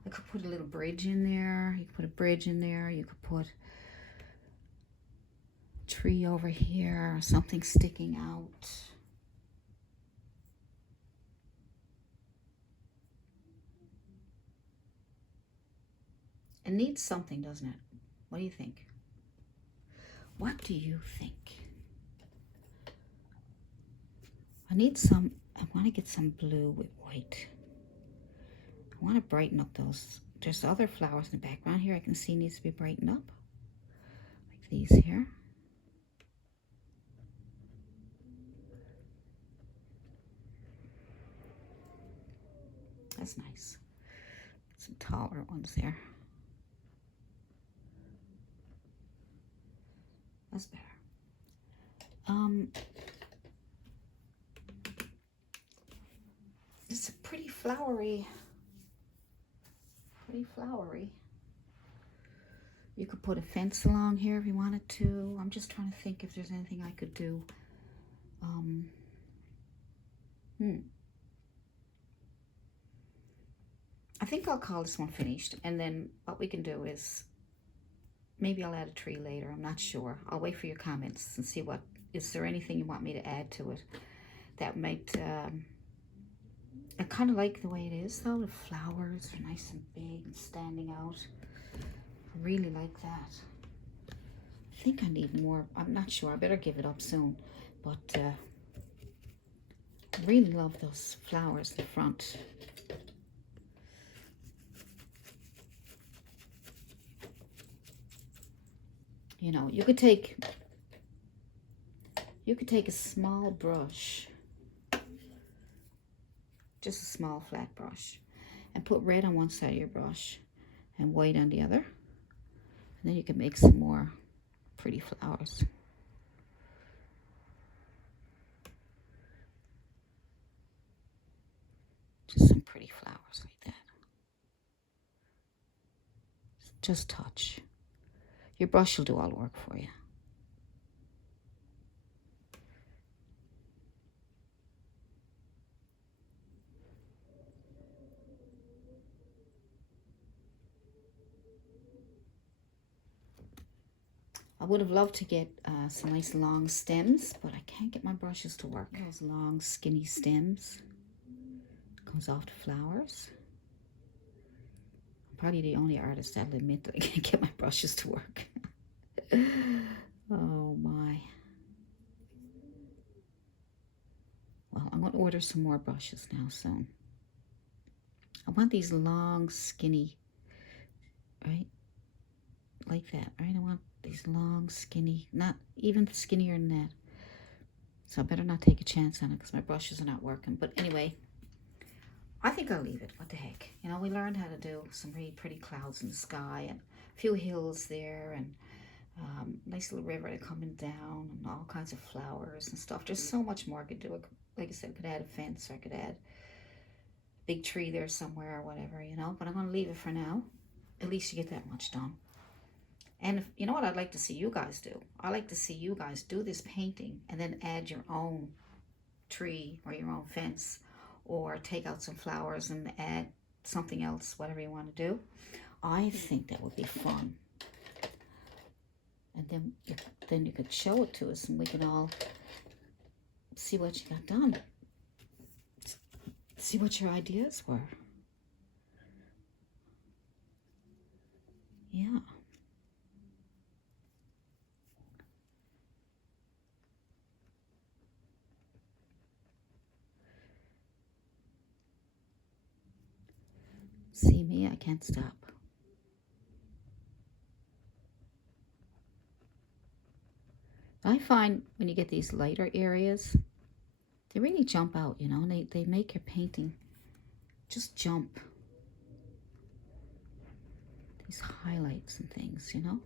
I could put a little bridge in there. You could put a bridge in there. You could put a tree over here, or something sticking out. It needs something, doesn't it? What do you think? What do you think? I want to get some blue with white. I want to brighten up those. There's other flowers in the background here I can see needs to be brightened up. Like these here. That's nice. Some taller ones there. That's better. It's a pretty flowery. Pretty flowery. You could put a fence along here if you wanted to. I'm just trying to think if there's anything I could do. I think I'll call this one finished, and then what we can do is maybe I'll add a tree later. I'm not sure. I'll wait for your comments and see what is there anything you want me to add to it that might. I kind of like the way it is though. The flowers are nice and big and standing out. I really like that. I think I need more. I'm not sure. I better give it up soon, but I really love those flowers in the front. You know, you could take a small brush, just a small flat brush, and put red on one side of your brush and white on the other. And then you can make some more pretty flowers. Just some pretty flowers like that. Just touch. Your brush will do all the work for you. I would have loved to get some nice long stems, but I can't get my brushes to work. Those long skinny stems. Comes off the flowers. I'm probably the only artist that'll admit that I can't get my brushes to work. Oh my. Well, I'm going to order some more brushes now soon. I want these long, skinny, right? Like that, right? I want these long, skinny, not even skinnier than that. So I better not take a chance on it because my brushes are not working. But anyway, I think I'll leave it. What the heck? You know, we learned how to do some really pretty clouds in the sky and a few hills there and nice little river coming down and all kinds of flowers and stuff. There's so much more I could do. Like I said, I could add a fence or I could add a big tree there somewhere or whatever, you know. But I'm going to leave it for now. At least you get that much done. And you know what I'd like to see you guys do? I like to see you guys do this painting and then add your own tree or your own fence, or take out some flowers and add something else, whatever you want to do. I think that would be fun. And then you could show it to us and we can all see what you got done. See what your ideas were. Yeah. See me? I can't stop. I find when you get these lighter areas, They really jump out, you know, and they make your painting just jump. These highlights and things, you know.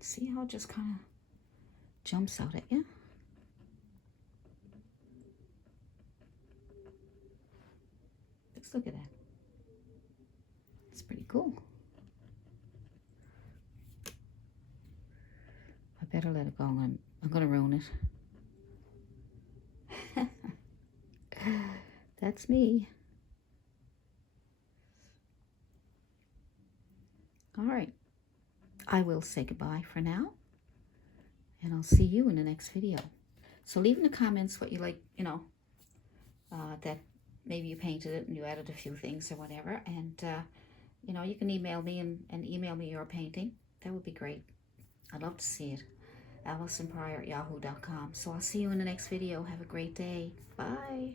See how it just kind of jumps out at you? Let's look at that. It's pretty cool. I better let it go. I'm going to ruin it. That's me. All right. I will say goodbye for now. And I'll see you in the next video. So leave in the comments what you like, you know, that maybe you painted it and you added a few things or whatever. And, you know, you can email me and email me your painting. That would be great. I'd love to see it. AlisonPryor@yahoo.com. So I'll see you in the next video. Have a great day. Bye.